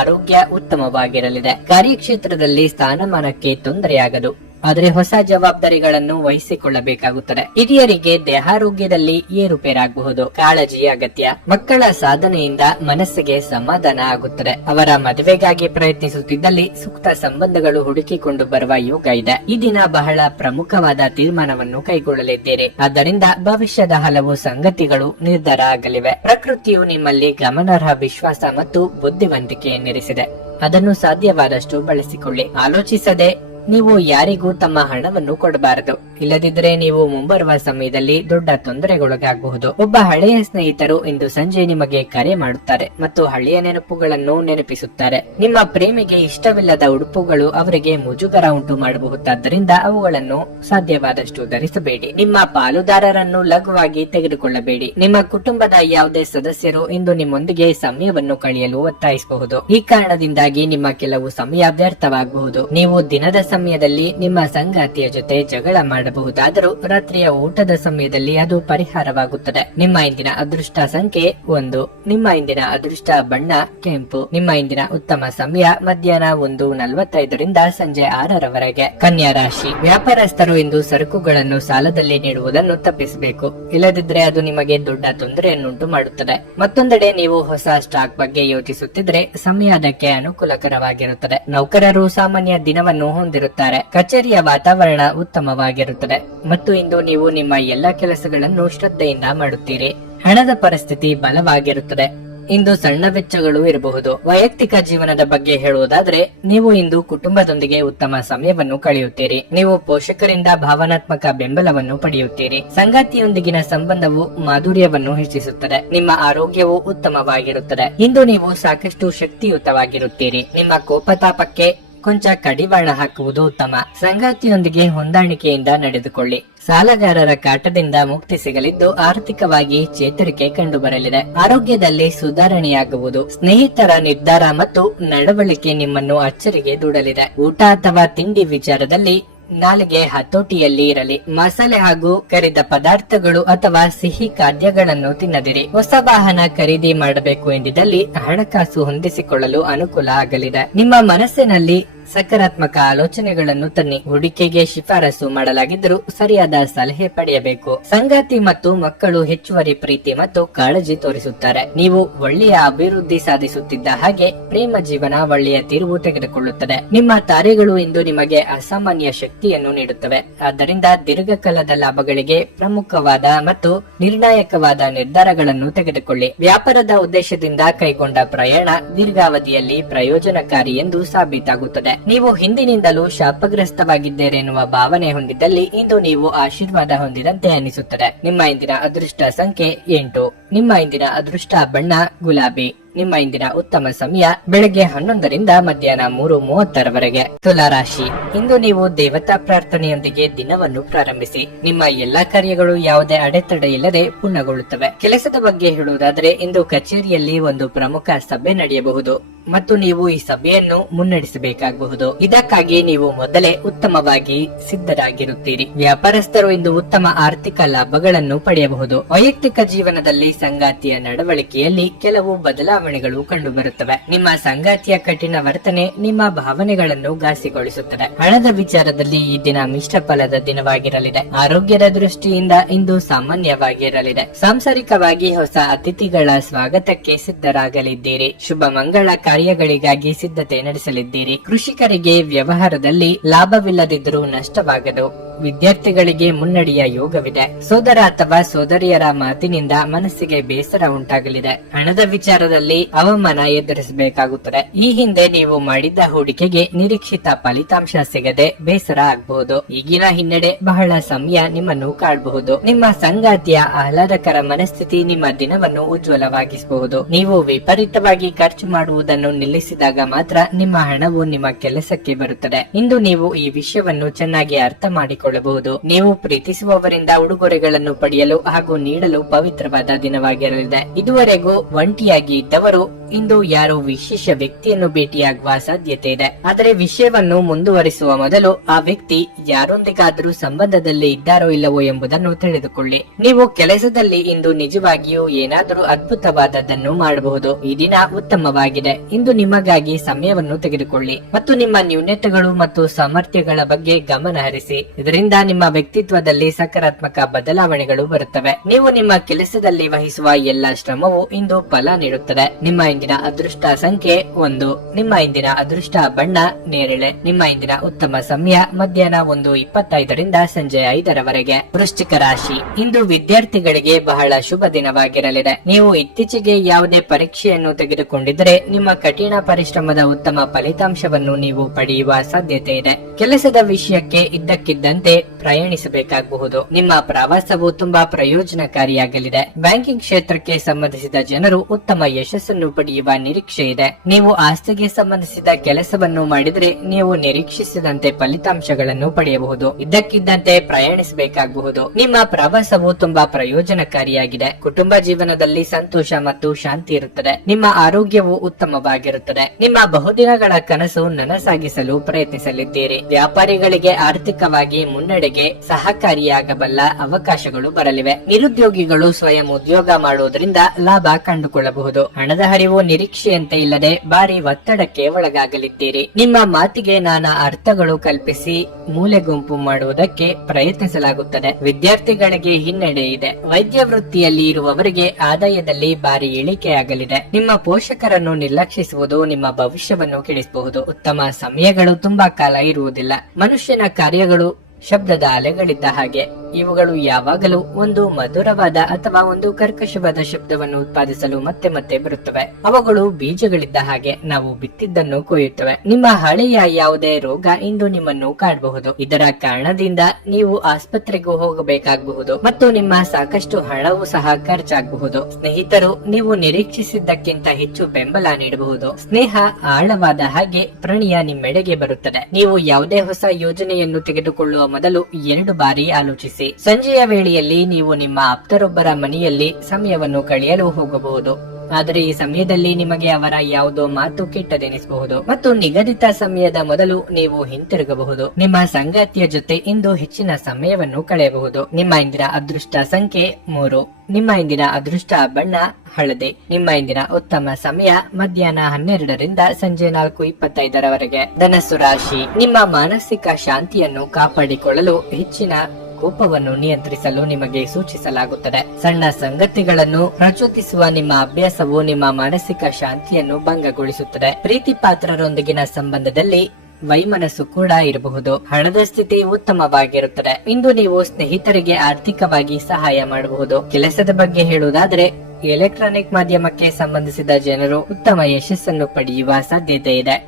ಆರೋಗ್ಯ ಉತ್ತಮವಾಗಿರಲಿದೆ. ಕಾರ್ಯಕ್ಷೇತ್ರದಲ್ಲಿ ಸ್ಥಾನಮಾನಕ್ಕೆ ತೊಂದರೆಯಾಗದು. ಆದರೆ ಹೊಸ ಜವಾಬ್ದಾರಿಗಳನ್ನು ವಹಿಸಿಕೊಳ್ಳಬೇಕಾಗುತ್ತದೆ. ಹಿರಿಯರಿಗೆ ದೇಹಾರೋಗ್ಯದಲ್ಲಿ ಏರುಪೇರಾಗಬಹುದು. ಕಾಳಜಿ ಅಗತ್ಯ. ಮಕ್ಕಳ ಸಾಧನೆಯಿಂದ ಮನಸ್ಸಿಗೆ ಸಮಾಧಾನ ಆಗುತ್ತದೆ. ಅವರ ಮದುವೆಗಾಗಿ ಪ್ರಯತ್ನಿಸುತ್ತಿದ್ದಲ್ಲಿ ಸೂಕ್ತ ಸಂಬಂಧಗಳು ಹುಡುಕಿಕೊಂಡು ಬರುವ ಯೋಗ ಇದೆ. ಈ ದಿನ ಬಹಳ ಪ್ರಮುಖವಾದ ತೀರ್ಮಾನವನ್ನು ಕೈಗೊಳ್ಳಲಿದ್ದೀರಿ. ಆದ್ದರಿಂದ ಭವಿಷ್ಯದ ಹಲವು ಸಂಗತಿಗಳು ನಿರ್ಧಾರ ಆಗಲಿವೆ. ಪ್ರಕೃತಿಯು ನಿಮ್ಮಲ್ಲಿ ಗಮನಾರ್ಹ ವಿಶ್ವಾಸ ಮತ್ತು ಬುದ್ಧಿವಂತಿಕೆಯನ್ನಿರಿಸಿದೆ. ಅದನ್ನು ಸಾಧ್ಯವಾದಷ್ಟು ಬಳಸಿಕೊಳ್ಳಿ. ಆಲೋಚಿಸದೆ ನೀವು ಯಾರಿಗೂ ತಮ್ಮ ಹಣವನ್ನು ಕೊಡಬಾರದು. ಇಲ್ಲದಿದ್ದರೆ ನೀವು ಮುಂಬರುವ ಸಮಯದಲ್ಲಿ ದೊಡ್ಡ ತೊಂದರೆಗೊಳಗಾಗಬಹುದು. ಒಬ್ಬ ಹಳೆಯ ಸ್ನೇಹಿತರು ಇಂದು ಸಂಜೆ ನಿಮಗೆ ಕರೆ ಮಾಡುತ್ತಾರೆ ಮತ್ತು ಹಳೆಯ ನೆನಪುಗಳನ್ನು ನೆನಪಿಸುತ್ತಾರೆ. ನಿಮ್ಮ ಪ್ರೇಮಿಗೆ ಇಷ್ಟವಿಲ್ಲದ ಉಡುಪುಗಳು ಅವರಿಗೆ ಮುಜುಗರ ಉಂಟು ಮಾಡಬಹುದಾದ್ದರಿಂದ ಅವುಗಳನ್ನು ಸಾಧ್ಯವಾದಷ್ಟು ಧರಿಸಬೇಡಿ. ನಿಮ್ಮ ಪಾಲುದಾರರನ್ನು ಲಘುವಾಗಿ ತೆಗೆದುಕೊಳ್ಳಬೇಡಿ. ನಿಮ್ಮ ಕುಟುಂಬದ ಯಾವುದೇ ಸದಸ್ಯರು ಇಂದು ನಿಮ್ಮೊಂದಿಗೆ ಸಮಯವನ್ನು ಕಳೆಯಲು ಒತ್ತಾಯಿಸಬಹುದು. ಈ ಕಾರಣದಿಂದಾಗಿ ನಿಮ್ಮ ಕೆಲವು ಸಮಯ ವ್ಯರ್ಥವಾಗಬಹುದು. ನೀವು ದಿನದ ಸಮಯದಲ್ಲಿ ನಿಮ್ಮ ಸಂಗಾತಿಯ ಜೊತೆ ಜಗಳ ಮಾಡಬಹುದಾದರೂ ರಾತ್ರಿಯ ಊಟದ ಸಮಯದಲ್ಲಿ ಅದು ಪರಿಹಾರವಾಗುತ್ತದೆ. ನಿಮ್ಮ ಇಂದಿನ ಅದೃಷ್ಟ ಸಂಖ್ಯೆ 1. ನಿಮ್ಮ ಇಂದಿನ ಅದೃಷ್ಟ ಬಣ್ಣ ಕೆಂಪು. ನಿಮ್ಮ ಇಂದಿನ ಉತ್ತಮ ಸಮಯ ಮಧ್ಯಾಹ್ನ 1:45ರಿಂದ ಸಂಜೆ 6ರವರೆಗೆ. ಕನ್ಯಾ ರಾಶಿ. ವ್ಯಾಪಾರಸ್ಥರು ಇಂದು ಸರಕುಗಳನ್ನು ಸಾಲದಲ್ಲಿ ನೀಡುವುದನ್ನು ತಪ್ಪಿಸಬೇಕು, ಇಲ್ಲದಿದ್ದರೆ ಅದು ನಿಮಗೆ ದೊಡ್ಡ ತೊಂದರೆಯನ್ನುಂಟು ಮಾಡುತ್ತದೆ. ಮತ್ತೊಂದೆಡೆ ನೀವು ಹೊಸ ಸ್ಟಾಕ್ ಬಗ್ಗೆ ಯೋಚಿಸುತ್ತಿದ್ರೆ ಸಮಯ ಅದಕ್ಕೆ ಅನುಕೂಲಕರವಾಗಿರುತ್ತದೆ. ನೌಕರರು ಸಾಮಾನ್ಯ ದಿನವನ್ನು ಹೊಂದಿರುತ್ತಾರೆ. ಕಚೇರಿಯ ವಾತಾವರಣ ಉತ್ತಮವಾಗಿರುತ್ತದೆ ಮತ್ತು ಇಂದು ನೀವು ನಿಮ್ಮ ಎಲ್ಲಾ ಕೆಲಸಗಳನ್ನು ಶ್ರದ್ಧೆಯಿಂದ ಮಾಡುತ್ತೀರಿ. ಹಣದ ಪರಿಸ್ಥಿತಿ ಬಲವಾಗಿರುತ್ತದೆ. ಇಂದು ಸಣ್ಣ ವೆಚ್ಚಗಳು ಇರಬಹುದು. ವೈಯಕ್ತಿಕ ಜೀವನದ ಬಗ್ಗೆ ಹೇಳುವುದಾದ್ರೆ ನೀವು ಇಂದು ಕುಟುಂಬದೊಂದಿಗೆ ಉತ್ತಮ ಸಮಯವನ್ನು ಕಳೆಯುತ್ತೀರಿ. ನೀವು ಪೋಷಕರಿಂದ ಭಾವನಾತ್ಮಕ ಬೆಂಬಲವನ್ನು ಪಡೆಯುತ್ತೀರಿ. ಸಂಗಾತಿಯೊಂದಿಗಿನ ಸಂಬಂಧವು ಮಾಧುರ್ಯವನ್ನು ಹೆಚ್ಚಿಸುತ್ತದೆ. ನಿಮ್ಮ ಆರೋಗ್ಯವು ಉತ್ತಮವಾಗಿರುತ್ತದೆ. ಇಂದು ನೀವು ಸಾಕಷ್ಟು ಶಕ್ತಿಯುತವಾಗಿರುತ್ತೀರಿ. ನಿಮ್ಮ ಕೋಪತಾಪಕ್ಕೆ ಕೊಂಚ ಕಡಿವಾಣ ಹಾಕುವುದು ಉತ್ತಮ. ಸಂಗಾತಿಯೊಂದಿಗೆ ಹೊಂದಾಣಿಕೆಯಿಂದ ನಡೆದುಕೊಳ್ಳಿ. ಸಾಲಗಾರರ ಕಾಟದಿಂದ ಮುಕ್ತಿ ಸಿಗಲಿದ್ದು ಆರ್ಥಿಕವಾಗಿ ಚೇತರಿಕೆ ಕಂಡುಬರಲಿದೆ. ಆರೋಗ್ಯದಲ್ಲಿ ಸುಧಾರಣೆಯಾಗುವುದು. ಸ್ನೇಹಿತರ ನಿರ್ಧಾರ ಮತ್ತು ನಡವಳಿಕೆ ನಿಮ್ಮನ್ನು ಅಚ್ಚರಿಗೆ ದೂಡಲಿದೆ. ಊಟ ಅಥವಾ ತಿಂಡಿ ವಿಚಾರದಲ್ಲಿ ನಾಲಿಗೆ ಹತೋಟಿಯಲ್ಲಿ ಇರಲಿ. ಮಸಾಲೆ ಹಾಗೂ ಕರಿದ ಪದಾರ್ಥಗಳು ಅಥವಾ ಸಿಹಿ ಖಾದ್ಯಗಳನ್ನು ತಿನ್ನದಿರಿ. ಹೊಸ ವಾಹನ ಖರೀದಿ ಮಾಡಬೇಕು ಎಂದಿದ್ದಲ್ಲಿ ಹಣಕಾಸು ಹೊಂದಿಸಿಕೊಳ್ಳಲು ಅನುಕೂಲ ಆಗಲಿದೆ. ನಿಮ್ಮ ಮನಸ್ಸಿನಲ್ಲಿ ಸಕಾರಾತ್ಮಕ ಆಲೋಚನೆಗಳನ್ನು ತನ್ನಿ. ಹೂಡಿಕೆಗೆ ಶಿಫಾರಸು ಮಾಡಲಾಗಿದ್ದರೂ ಸರಿಯಾದ ಸಲಹೆ ಪಡೆಯಬೇಕು. ಸಂಗಾತಿ ಮತ್ತು ಮಕ್ಕಳು ಹೆಚ್ಚುವರಿ ಪ್ರೀತಿ ಮತ್ತು ಕಾಳಜಿ ತೋರಿಸುತ್ತಾರೆ. ನೀವು ಒಳ್ಳೆಯ ಅಭಿವೃದ್ಧಿ ಸಾಧಿಸುತ್ತಿದ್ದ ಹಾಗೆ ಪ್ರೇಮ ಜೀವನ ಒಳ್ಳೆಯ ತಿರುವು ತೆಗೆದುಕೊಳ್ಳುತ್ತದೆ. ನಿಮ್ಮ ತಾರೆಗಳು ಇಂದು ನಿಮಗೆ ಅಸಾಮಾನ್ಯ ಶಕ್ತಿಯನ್ನು ನೀಡುತ್ತವೆ. ಆದ್ದರಿಂದ ದೀರ್ಘಕಾಲದ ಲಾಭಗಳಿಗೆ ಪ್ರಮುಖವಾದ ಮತ್ತು ನಿರ್ಣಾಯಕವಾದ ನಿರ್ಧಾರಗಳನ್ನು ತೆಗೆದುಕೊಳ್ಳಿ. ವ್ಯಾಪಾರದ ಉದ್ದೇಶದಿಂದ ಕೈಗೊಂಡ ಪ್ರಯಾಣ ದೀರ್ಘಾವಧಿಯಲ್ಲಿ ಪ್ರಯೋಜನಕಾರಿ ಎಂದು ಸಾಬೀತಾಗುತ್ತದೆ. ನೀವು ಹಿಂದಿನಿಂದಲೂ ಶಾಪಗ್ರಸ್ತವಾಗಿದ್ದೇರೆನ್ನುವ ಭಾವನೆ ಹೊಂದಿದ್ದಲ್ಲಿ ಇಂದು ನೀವು ಆಶೀರ್ವಾದ ಹೊಂದಿದಂತೆ ಅನಿಸುತ್ತದೆ. ನಿಮ್ಮ ಇಂದಿನ ಅದೃಷ್ಟ ಸಂಖ್ಯೆ 8. ನಿಮ್ಮ ಇಂದಿನ ಅದೃಷ್ಟ ಬಣ್ಣ ಗುಲಾಬಿ. ನಿಮ್ಮ ಇಂದಿನ ಉತ್ತಮ ಸಮಯ ಬೆಳಗ್ಗೆ 11ರಿಂದ ಮಧ್ಯಾಹ್ನ 3:30ರವರೆಗೆ. ತುಲಾ ರಾಶಿ. ಇಂದು ನೀವು ದೇವತಾ ಪ್ರಾರ್ಥನೆಯೊಂದಿಗೆ ದಿನವನ್ನು ಪ್ರಾರಂಭಿಸಿ. ನಿಮ್ಮ ಎಲ್ಲಾ ಕಾರ್ಯಗಳು ಯಾವುದೇ ಅಡೆತಡೆ ಇಲ್ಲದೆ ಪೂರ್ಣಗೊಳ್ಳುತ್ತವೆ. ಕೆಲಸದ ಬಗ್ಗೆ ಹೇಳುವುದಾದರೆ ಇಂದು ಕಚೇರಿಯಲ್ಲಿ ಒಂದು ಪ್ರಮುಖ ಸಭೆ ನಡೆಯಬಹುದು ಮತ್ತು ನೀವು ಈ ಸಭೆಯನ್ನು ಮುನ್ನಡೆಸಬೇಕಾಗಬಹುದು. ಇದಕ್ಕಾಗಿ ನೀವು ಮೊದಲೇ ಉತ್ತಮವಾಗಿ ಸಿದ್ಧರಾಗಿರುತ್ತೀರಿ. ವ್ಯಾಪಾರಸ್ಥರು ಇಂದು ಉತ್ತಮ ಆರ್ಥಿಕ ಲಾಭಗಳನ್ನು ಪಡೆಯಬಹುದು. ವೈಯಕ್ತಿಕ ಜೀವನದಲ್ಲಿ ಸಂಗಾತಿಯ ನಡವಳಿಕೆಯಲ್ಲಿ ಕೆಲವು ಬದಲಾವಣೆಗಳು ಕಂಡುಬರುತ್ತವೆ. ನಿಮ್ಮ ಸಂಗಾತಿಯ ಕಠಿಣ ವರ್ತನೆ ನಿಮ್ಮ ಭಾವನೆಗಳನ್ನು ಘಾಸಿಗೊಳಿಸುತ್ತದೆ. ಹಣದ ವಿಚಾರದಲ್ಲಿ ಈ ದಿನ ಮಿಶ್ರ ಫಲದ ದಿನವಾಗಿರಲಿದೆ. ಆರೋಗ್ಯದ ದೃಷ್ಟಿಯಿಂದ ಇಂದು ಸಾಮಾನ್ಯವಾಗಿರಲಿದೆ. ಸಾಂಸಾರಿಕವಾಗಿ ಹೊಸ ಅತಿಥಿಗಳ ಸ್ವಾಗತಕ್ಕೆ ಸಿದ್ಧರಾಗಲಿದ್ದೀರಿ. ಶುಭ ಮಂಗಳ ಕಾರ್ಯಗಳಿಗಾಗಿ ಸಿದ್ಧತೆ ನಡೆಸಲಿದ್ದೀರಿ. ಕೃಷಿಕರಿಗೆ ವ್ಯವಹಾರದಲ್ಲಿ ಲಾಭವಿಲ್ಲದಿದ್ದರೂ ನಷ್ಟವಾಗದು. ವಿದ್ಯಾರ್ಥಿಗಳಿಗೆ ಮುನ್ನಡೆಯ ಯೋಗವಿದೆ. ಸೋದರ ಅಥವಾ ಸೋದರಿಯರ ಮಾತಿನಿಂದ ಮನಸ್ಸಿಗೆ ಬೇಸರ ಉಂಟಾಗಲಿದೆ. ಹಣದ ವಿಚಾರದಲ್ಲಿ ಅವಮಾನ ಎದುರಿಸಬೇಕಾಗುತ್ತದೆ. ಈ ಹಿಂದೆ ನೀವು ಮಾಡಿದ್ದ ಹೂಡಿಕೆಗೆ ನಿರೀಕ್ಷಿತ ಫಲಿತಾಂಶ ಸಿಗದೆ ಬೇಸರ ಆಗಬಹುದು. ಈಗಿನ ಹಿನ್ನಡೆ ಬಹಳ ಸಮಯ ನಿಮ್ಮನ್ನು ಕಾಡಬಹುದು. ನಿಮ್ಮ ಸಂಗಾತಿಯ ಆಹ್ಲಾದಕರ ಮನಸ್ಥಿತಿ ನಿಮ್ಮ ದಿನವನ್ನು ಉಜ್ವಲವಾಗಿಸಬಹುದು. ನೀವು ವಿಪರೀತವಾಗಿ ಖರ್ಚು ಮಾಡುವುದನ್ನು ನಿಲ್ಲಿಸಿದಾಗ ಮಾತ್ರ ನಿಮ್ಮ ಹಣವು ನಿಮ್ಮ ಕೆಲಸಕ್ಕೆ ಬರುತ್ತದೆ. ಇಂದು ನೀವು ಈ ವಿಷಯವನ್ನು ಚೆನ್ನಾಗಿ ಅರ್ಥ ಮಾಡಿಕೊಳ್ಳಬಹುದು. ನೀವು ಪ್ರೀತಿಸುವವರಿಂದ ಉಡುಗೊರೆಗಳನ್ನು ಪಡೆಯಲು ಹಾಗೂ ನೀಡಲು ಪವಿತ್ರವಾದ ದಿನವಾಗಿರಲಿದೆ. ಇದುವರೆಗೂ ಒಂಟಿಯಾಗಿ ಇದ್ದವರು ಇಂದು ಯಾರೋ ವಿಶೇಷ ವ್ಯಕ್ತಿಯನ್ನು ಭೇಟಿಯಾಗುವ ಸಾಧ್ಯತೆ ಇದೆ. ಆದರೆ ವಿಷಯವನ್ನು ಮುಂದುವರಿಸುವ ಮೊದಲು ಆ ವ್ಯಕ್ತಿ ಯಾರೊಂದಿಗಾದರೂ ಸಂಬಂಧದಲ್ಲಿ ಇದ್ದಾರೋ ಇಲ್ಲವೋ ಎಂಬುದನ್ನು ತಿಳಿದುಕೊಳ್ಳಿ. ನೀವು ಕೆಲಸದಲ್ಲಿ ಇಂದು ನಿಜವಾಗಿಯೂ ಏನಾದರೂ ಅದ್ಭುತವಾದದ್ದನ್ನು ಮಾಡಬಹುದು. ಈ ದಿನ ಉತ್ತಮವಾಗಿದೆ. ಇಂದು ನಿಮಗಾಗಿ ಸಮಯವನ್ನು ತೆಗೆದುಕೊಳ್ಳಿ ಮತ್ತು ನಿಮ್ಮ ನ್ಯೂನತೆಗಳು ಮತ್ತು ಸಾಮರ್ಥ್ಯಗಳ ಬಗ್ಗೆ ಗಮನ ಹರಿಸಿ. ಇದರಿಂದ ನಿಮ್ಮ ವ್ಯಕ್ತಿತ್ವದಲ್ಲಿ ಸಕಾರಾತ್ಮಕ ಬದಲಾವಣೆಗಳು ಬರುತ್ತವೆ. ನೀವು ನಿಮ್ಮ ಕೆಲಸದಲ್ಲಿ ವಹಿಸುವ ಎಲ್ಲಾ ಶ್ರಮವು ಇಂದು ಫಲ ನೀಡುತ್ತದೆ. ನಿಮ್ಮ ಇಂದಿನ ಅದೃಷ್ಟ ಸಂಖ್ಯೆ 1. ನಿಮ್ಮ ಇಂದಿನ ಅದೃಷ್ಟ ಬಣ್ಣ ನೇರಳೆ. ನಿಮ್ಮ ಇಂದಿನ ಉತ್ತಮ ಸಮಯ ಮಧ್ಯಾಹ್ನ 1:25ರಿಂದ ಸಂಜೆ 5ರವರೆಗೆ. ವೃಶ್ಚಿಕ ರಾಶಿ. ಇಂದು ವಿದ್ಯಾರ್ಥಿಗಳಿಗೆ ಬಹಳ ಶುಭ ದಿನವಾಗಿರಲಿದೆ. ನೀವು ಇತ್ತೀಚೆಗೆ ಯಾವುದೇ ಪರೀಕ್ಷೆಯನ್ನು ತೆಗೆದುಕೊಂಡಿದ್ದರೆ ನಿಮ್ಮ ಕಠಿಣ ಪರಿಶ್ರಮದ ಉತ್ತಮ ಫಲಿತಾಂಶವನ್ನು ನೀವು ಪಡೆಯುವ ಸಾಧ್ಯತೆ ಇದೆ. ಕೆಲಸದ ವಿಷಯಕ್ಕೆ ಇದ್ದಕ್ಕಿದ್ದಂತೆ ಪ್ರಯಾಣಿಸಬೇಕಾಗಬಹುದು. ನಿಮ್ಮ ಪ್ರವಾಸವು ತುಂಬಾ ಪ್ರಯೋಜನಕಾರಿಯಾಗಲಿದೆ. ಬ್ಯಾಂಕಿಂಗ್ ಕ್ಷೇತ್ರಕ್ಕೆ ಸಂಬಂಧಿಸಿದ ಜನರು ಉತ್ತಮ ಯಶಸ್ಸನ್ನು ಪಡೆಯುವ ನಿರೀಕ್ಷೆ ಇದೆ. ನೀವು ಆಸ್ತಿಗೆ ಸಂಬಂಧಿಸಿದ ಕೆಲಸವನ್ನು ಮಾಡಿದರೆ ನೀವು ನಿರೀಕ್ಷಿಸಿದಂತೆ ಫಲಿತಾಂಶಗಳನ್ನು ಪಡೆಯಬಹುದು. ಇದ್ದಕ್ಕಿದ್ದಂತೆ ಪ್ರಯಾಣಿಸಬೇಕಾಗಬಹುದು. ನಿಮ್ಮ ಪ್ರವಾಸವು ತುಂಬಾ ಪ್ರಯೋಜನಕಾರಿಯಾಗಿದೆ. ಕುಟುಂಬ ಜೀವನದಲ್ಲಿ ಸಂತೋಷ ಮತ್ತು ಶಾಂತಿ ಇರುತ್ತದೆ. ನಿಮ್ಮ ಆರೋಗ್ಯವು ಉತ್ತಮವಾಗಿರುತ್ತದೆ. ನಿಮ್ಮ ಬಹುದಿನಗಳ ಕನಸು ನನಸಾಗಿಸಲು ಪ್ರಯತ್ನಿಸಲಿದ್ದೀರಿ. ವ್ಯಾಪಾರಿಗಳಿಗೆ ಆರ್ಥಿಕವಾಗಿ ಮುನ್ನಡೆಗೆ ಸಹಕಾರಿಯಾಗಬಲ್ಲ ಅವಕಾಶಗಳು ಬರಲಿವೆ. ನಿರುದ್ಯೋಗಿಗಳು ಸ್ವಯಂ ಉದ್ಯೋಗ ಮಾಡುವುದರಿಂದ ಲಾಭ ಕಂಡುಕೊಳ್ಳಬಹುದು. ಹಣದ ಹರಿವು ನಿರೀಕ್ಷೆಯಂತೆ ಇಲ್ಲದೆ ಭಾರಿ ಒತ್ತಡಕ್ಕೆ ಒಳಗಾಗಲಿದ್ದೀರಿ. ನಿಮ್ಮ ಮಾತಿಗೆ ನಾನಾ ಅರ್ಥಗಳು ಕಲ್ಪಿಸಿ ಮೂಲೆ ಗುಂಪು ಮಾಡುವುದಕ್ಕೆ ಪ್ರಯತ್ನಿಸಲಾಗುತ್ತದೆ. ವಿದ್ಯಾರ್ಥಿಗಳಿಗೆ ಹಿನ್ನಡೆ ಇದೆ. ವೈದ್ಯ ವೃತ್ತಿಯಲ್ಲಿ ಇರುವವರಿಗೆ ಆದಾಯದಲ್ಲಿ ಭಾರಿ ಇಳಿಕೆಯಾಗಲಿದೆ. ನಿಮ್ಮ ಪೋಷಕರನ್ನು ನಿರ್ಲಕ್ಷಿಸುವುದು ನಿಮ್ಮ ಭವಿಷ್ಯವನ್ನು ಕೆಡಿಸಬಹುದು. ಉತ್ತಮ ಸಮಯಗಳು ತುಂಬಾ ಕಾಲ ಇರುವುದಿಲ್ಲ. ಮನುಷ್ಯನ ಕಾರ್ಯಗಳು ಶಬ್ದದ ಅಲೆಗಳಿದ್ದ ಹಾಗೆ. ಇವುಗಳು ಯಾವಾಗಲೂ ಒಂದು ಮಧುರವಾದ ಅಥವಾ ಒಂದು ಕರ್ಕಶವಾದ ಶಬ್ದವನ್ನು ಉತ್ಪಾದಿಸಲು ಮತ್ತೆ ಮತ್ತೆ ಬರುತ್ತವೆ. ಅವುಗಳು ಬೀಜಗಳಿದ್ದ ಹಾಗೆ. ನಾವು ಬಿತ್ತಿದ್ದನ್ನು ಕೊಯ್ಯುತ್ತವೆ. ನಿಮ್ಮ ಹಳೆಯ ಯಾವುದೇ ರೋಗ ಇಂದು ನಿಮ್ಮನ್ನು ಕಾಡಬಹುದು. ಇದರ ಕಾರಣದಿಂದ ನೀವು ಆಸ್ಪತ್ರೆಗೂ ಹೋಗಬೇಕಾಗಬಹುದು ಮತ್ತು ನಿಮ್ಮ ಸಾಕಷ್ಟು ಹಣವೂ ಸಹ ಖರ್ಚಾಗಬಹುದು. ಸ್ನೇಹಿತರು ನೀವು ನಿರೀಕ್ಷಿಸಿದ್ದಕ್ಕಿಂತ ಹೆಚ್ಚು ಬೆಂಬಲ ನೀಡಬಹುದು. ಸ್ನೇಹ ಆಳವಾದ ಹಾಗೆ ಪ್ರಣಯ ನಿಮ್ಮೆಡೆಗೆ ಬರುತ್ತದೆ. ನೀವು ಯಾವುದೇ ಹೊಸ ಯೋಜನೆಯನ್ನು ತೆಗೆದುಕೊಳ್ಳುವ ಮೊದಲು 2 ಬಾರಿ ಆಲೋಚಿಸಿ. ಸಂಜೆಯ ವೇಳೆಯಲ್ಲಿ ನೀವು ನಿಮ್ಮ ಆಪ್ತರೊಬ್ಬರ ಮನೆಯಲ್ಲಿ ಸಮಯವನ್ನು ಕಳೆಯಲು ಹೋಗಬಹುದು. ಆದರೆ ಈ ಸಮಯದಲ್ಲಿ ನಿಮಗೆ ಅವರ ಯಾವುದೋ ಮಾತು ಕೆಟ್ಟದೆನಿಸಬಹುದು ಮತ್ತು ನಿಗದಿತ ಸಮಯದ ಮೊದಲು ನೀವು ಹಿಂತಿರುಗಬಹುದು. ನಿಮ್ಮ ಸಂಗಾತಿಯ ಜೊತೆ ಇಂದು ಹೆಚ್ಚಿನ ಸಮಯವನ್ನು ಕಳೆಯಬಹುದು. ನಿಮ್ಮ ಇಂದಿನ ಅದೃಷ್ಟ ಸಂಖ್ಯೆ 3. ನಿಮ್ಮ ಇಂದಿನ ಅದೃಷ್ಟ ಬಣ್ಣ ಹಳದಿ. ನಿಮ್ಮ ಇಂದಿನ ಉತ್ತಮ ಸಮಯ ಮಧ್ಯಾಹ್ನ 12ರಿಂದ ಸಂಜೆ 4:25 ಧನಸ್ಸು ರಾಶಿ. ನಿಮ್ಮ ಮಾನಸಿಕ ಶಾಂತಿಯನ್ನು ಕಾಪಾಡಿಕೊಳ್ಳಲು ಹೆಚ್ಚಿನ ಕೋಪವನ್ನು ನಿಯಂತ್ರಿಸಲು ನಿಮಗೆ ಸೂಚಿಸಲಾಗುತ್ತದೆ. ಸಣ್ಣ ಸಂಗತಿಗಳನ್ನು ಪ್ರಚೋದಿಸುವ ನಿಮ್ಮ ಅಭ್ಯಾಸವು ನಿಮ್ಮ ಮಾನಸಿಕ ಶಾಂತಿಯನ್ನು ಭಂಗಗೊಳಿಸುತ್ತದೆ. ಪ್ರೀತಿ ಪಾತ್ರರೊಂದಿಗಿನ ಸಂಬಂಧದಲ್ಲಿ ವೈಮನಸ್ಸು ಕೂಡ ಇರಬಹುದು. ಹಣದ ಸ್ಥಿತಿ ಉತ್ತಮವಾಗಿರುತ್ತದೆ. ಇಂದು ನೀವು ಸ್ನೇಹಿತರಿಗೆ ಆರ್ಥಿಕವಾಗಿ ಸಹಾಯ ಮಾಡಬಹುದು. ಕೆಲಸದ ಬಗ್ಗೆ ಹೇಳುವುದಾದರೆ ಎಲೆಕ್ಟ್ರಾನಿಕ್ ಮಾಧ್ಯಮಕ್ಕೆ ಸಂಬಂಧಿಸಿದ ಜನರು ಉತ್ತಮ ಯಶಸ್ಸನ್ನು ಪಡೆಯುವ ಸಾಧ್ಯತೆ ಇದೆ.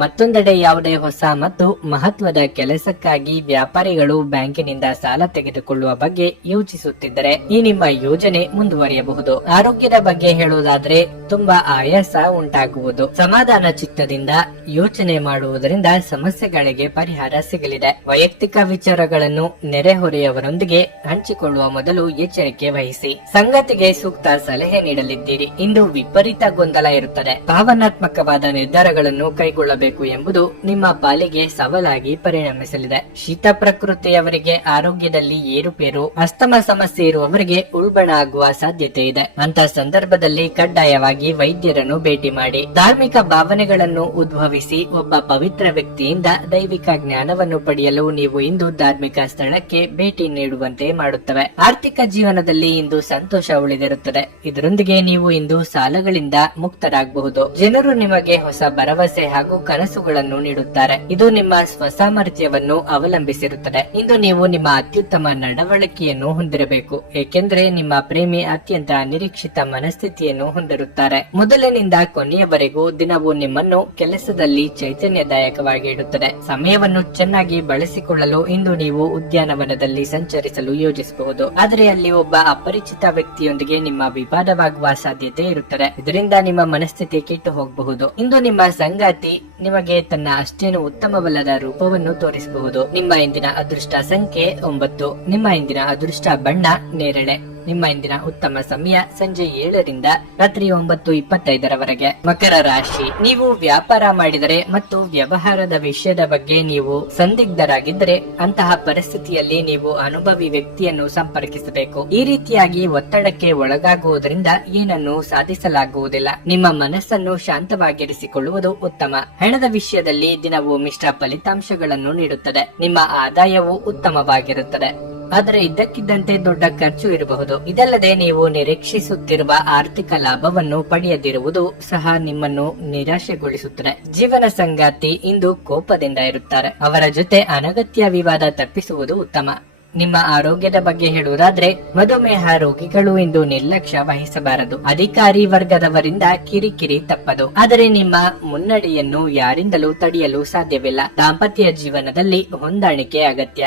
ಮತ್ತೊಂದೆಡೆ ಯಾವುದೇ ಹೊಸ ಮತ್ತು ಮಹತ್ವದ ಕೆಲಸಕ್ಕಾಗಿ ವ್ಯಾಪಾರಿಗಳು ಬ್ಯಾಂಕಿನಿಂದ ಸಾಲ ತೆಗೆದುಕೊಳ್ಳುವ ಬಗ್ಗೆ ಯೋಚಿಸುತ್ತಿದ್ದರೆ ಈ ನಿಮ್ಮ ಯೋಜನೆ ಮುಂದುವರಿಯಬಹುದು. ಆರೋಗ್ಯದ ಬಗ್ಗೆ ಹೇಳುವುದಾದ್ರೆ ತುಂಬಾ ಆಯಾಸ ಉಂಟಾಗುವುದು. ಸಮಾಧಾನ ಚಿತ್ತದಿಂದ ಯೋಚನೆ ಮಾಡುವುದರಿಂದ ಸಮಸ್ಯೆಗಳಿಗೆ ಪರಿಹಾರ ಸಿಗಲಿದೆ. ವೈಯಕ್ತಿಕ ವಿಚಾರಗಳನ್ನು ನೆರೆಹೊರೆಯವರೊಂದಿಗೆ ಹಂಚಿಕೊಳ್ಳುವ ಮೊದಲು ಎಚ್ಚರಿಕೆ ವಹಿಸಿ. ಸಂಗಾತಿಗೆ ಸೂಕ್ತ ಸಲಹೆ ನೀಡಲಿದ್ದೀರಿ. ಇಂದು ವಿಪರೀತ ಗೊಂದಲ ಇರುತ್ತದೆ. ಭಾವನಾತ್ಮಕವಾದ ನಿರ್ಧಾರಗಳನ್ನು ಕೈಗೊಳ್ಳಬೇಕು ಎಂಬುದು ನಿಮ್ಮ ಪಾಲಿಗೆ ಸವಾಲಾಗಿ ಪರಿಣಮಿಸಲಿದೆ. ಶೀತ ಪ್ರಕೃತಿಯವರಿಗೆ ಆರೋಗ್ಯದಲ್ಲಿ ಏರುಪೇರು, ಅಸ್ತಮ ಸಮಸ್ಯೆ ಇರುವವರಿಗೆ ಉಲ್ಬಣ ಆಗುವ ಸಾಧ್ಯತೆ ಇದೆ. ಅಂತ ಸಂದರ್ಭದಲ್ಲಿ ಕಡ್ಡಾಯವಾಗಿ ವೈದ್ಯರನ್ನು ಭೇಟಿ ಮಾಡಿ. ಧಾರ್ಮಿಕ ಭಾವನೆಗಳನ್ನು ಉದ್ಭವಿಸಿ ಒಬ್ಬ ಪವಿತ್ರ ವ್ಯಕ್ತಿಯಿಂದ ದೈವಿಕ ಜ್ಞಾನವನ್ನು ಪಡೆಯಲು ನೀವು ಇಂದು ಧಾರ್ಮಿಕ ಸ್ಥಳಕ್ಕೆ ಭೇಟಿ ನೀಡುವಂತೆ ಮಾಡುತ್ತವೆ. ಆರ್ಥಿಕ ಜೀವನದಲ್ಲಿ ಇಂದು ಸಂತೋಷ ಉಳಿದಿರುತ್ತದೆ. ಇದರೊಂದಿಗೆ ನೀವು ಇಂದು ಸಾಲಗಳಿಂದ ಮುಕ್ತರಾಗಬಹುದು. ಜನರು ನಿಮಗೆ ಹೊಸ ಭರವಸೆ ಹಾಗೂ ಕನಸುಗಳನ್ನು ನೀಡುತ್ತಾರೆ. ಇದು ನಿಮ್ಮ ಸ್ವಸಾಮರ್ಥ್ಯವನ್ನು ಅವಲಂಬಿಸಿರುತ್ತದೆ. ಇಂದು ನೀವು ನಿಮ್ಮ ಅತ್ಯುತ್ತಮ ನಡವಳಿಕೆಯನ್ನು ಹೊಂದಿರಬೇಕು, ಏಕೆಂದರೆ ನಿಮ್ಮ ಪ್ರೇಮಿ ಅತ್ಯಂತ ಅನಿರೀಕ್ಷಿತ ಮನಸ್ಥಿತಿಯನ್ನು ಹೊಂದಿರುತ್ತಾರೆ. ಮೊದಲಿನಿಂದ ಕೊನೆಯವರೆಗೂ ದಿನವೂ ನಿಮ್ಮನ್ನು ಕೆಲಸದಲ್ಲಿ ಚೈತನ್ಯದಾಯಕವಾಗಿ ಇಡುತ್ತದೆ. ಸಮಯವನ್ನು ಚೆನ್ನಾಗಿ ಬಳಸಿಕೊಳ್ಳಲು ಇಂದು ನೀವು ಉದ್ಯಾನವನದಲ್ಲಿ ಸಂಚರಿಸಲು ಯೋಜಿಸಬಹುದು. ಆದರೆ ಅಲ್ಲಿ ಒಬ್ಬ ಅಪರಿಚಿತ ವ್ಯಕ್ತಿಯೊಂದಿಗೆ ನಿಮ್ಮ ವಿವಾದವಾಗುವ ಸಾಧ್ಯತೆ ಇರುತ್ತದೆ. ಇದರಿಂದ ನಿಮ್ಮ ಮನಸ್ಥಿತಿ ಕೆಟ್ಟು ಹೋಗಬಹುದು. ಇಂದು ನಿಮ್ಮ ಸಂಗಾತಿ ನಿಮಗೆ ತನ್ನ ಅಷ್ಟೇನು ಉತ್ತಮವಲ್ಲದ ರೂಪವನ್ನು ತೋರಿಸಬಹುದು. ನಿಮ್ಮ ಇಂದಿನ ಅದೃಷ್ಟ ಸಂಖ್ಯೆ 9. ನಿಮ್ಮ ಇಂದಿನ ಅದೃಷ್ಟ ಬಣ್ಣ ನೇರಳೆ. ನಿಮ್ಮ ಇಂದಿನ ಉತ್ತಮ ಸಮಯ ಸಂಜೆ 7ರಿಂದ ರಾತ್ರಿ 9:25 ಮಕರ ರಾಶಿ. ನೀವು ವ್ಯಾಪಾರ ಮಾಡಿದರೆ ಮತ್ತು ವ್ಯವಹಾರದ ವಿಷಯದ ಬಗ್ಗೆ ನೀವು ಸಂದಿಗ್ಧರಾಗಿದ್ದರೆ ಅಂತಹ ಪರಿಸ್ಥಿತಿಯಲ್ಲಿ ನೀವು ಅನುಭವಿ ವ್ಯಕ್ತಿಯನ್ನು ಸಂಪರ್ಕಿಸಬೇಕು. ಈ ರೀತಿಯಾಗಿ ಒತ್ತಡಕ್ಕೆ ಒಳಗಾಗುವುದರಿಂದ ಏನನ್ನು ಸಾಧಿಸಲಾಗುವುದಿಲ್ಲ. ನಿಮ್ಮ ಮನಸ್ಸನ್ನು ಶಾಂತವಾಗಿರಿಸಿಕೊಳ್ಳುವುದು ಉತ್ತಮ. ಹಣದ ವಿಷಯದಲ್ಲಿ ದಿನವೂ ಮಿಶ್ರ ಫಲಿತಾಂಶಗಳನ್ನು ನೀಡುತ್ತದೆ. ನಿಮ್ಮ ಆದಾಯವು ಉತ್ತಮವಾಗಿರುತ್ತದೆ, ಆದರೆ ಇದ್ದಕ್ಕಿದ್ದಂತೆ ದೊಡ್ಡ ಖರ್ಚು ಇರಬಹುದು. ಇದಲ್ಲದೆ ನೀವು ನಿರೀಕ್ಷಿಸುತ್ತಿರುವ ಆರ್ಥಿಕ ಲಾಭವನ್ನು ಪಡೆಯದಿರುವುದು ಸಹ ನಿಮ್ಮನ್ನು ನಿರಾಶೆಗೊಳಿಸುತ್ತದೆ. ಜೀವನ ಸಂಗಾತಿ ಇಂದು ಕೋಪದಿಂದ ಇರುತ್ತಾರೆ. ಅವರ ಜೊತೆ ಅನಗತ್ಯ ವಿವಾದ ತಪ್ಪಿಸುವುದು ಉತ್ತಮ. ನಿಮ್ಮ ಆರೋಗ್ಯದ ಬಗ್ಗೆ ಹೇಳುವುದಾದ್ರೆ ಮಧುಮೇಹ ರೋಗಿಗಳು ಇಂದು ನಿರ್ಲಕ್ಷ್ಯ ವಹಿಸಬಾರದು. ಅಧಿಕಾರಿ ವರ್ಗದವರಿಂದ ಕಿರಿಕಿರಿ ತಪ್ಪದು, ಆದರೆ ನಿಮ್ಮ ಮುನ್ನಡೆಯನ್ನು ಯಾರಿಂದಲೂ ತಡೆಯಲು ಸಾಧ್ಯವಿಲ್ಲ. ದಾಂಪತ್ಯ ಜೀವನದಲ್ಲಿ ಹೊಂದಾಣಿಕೆ ಅಗತ್ಯ.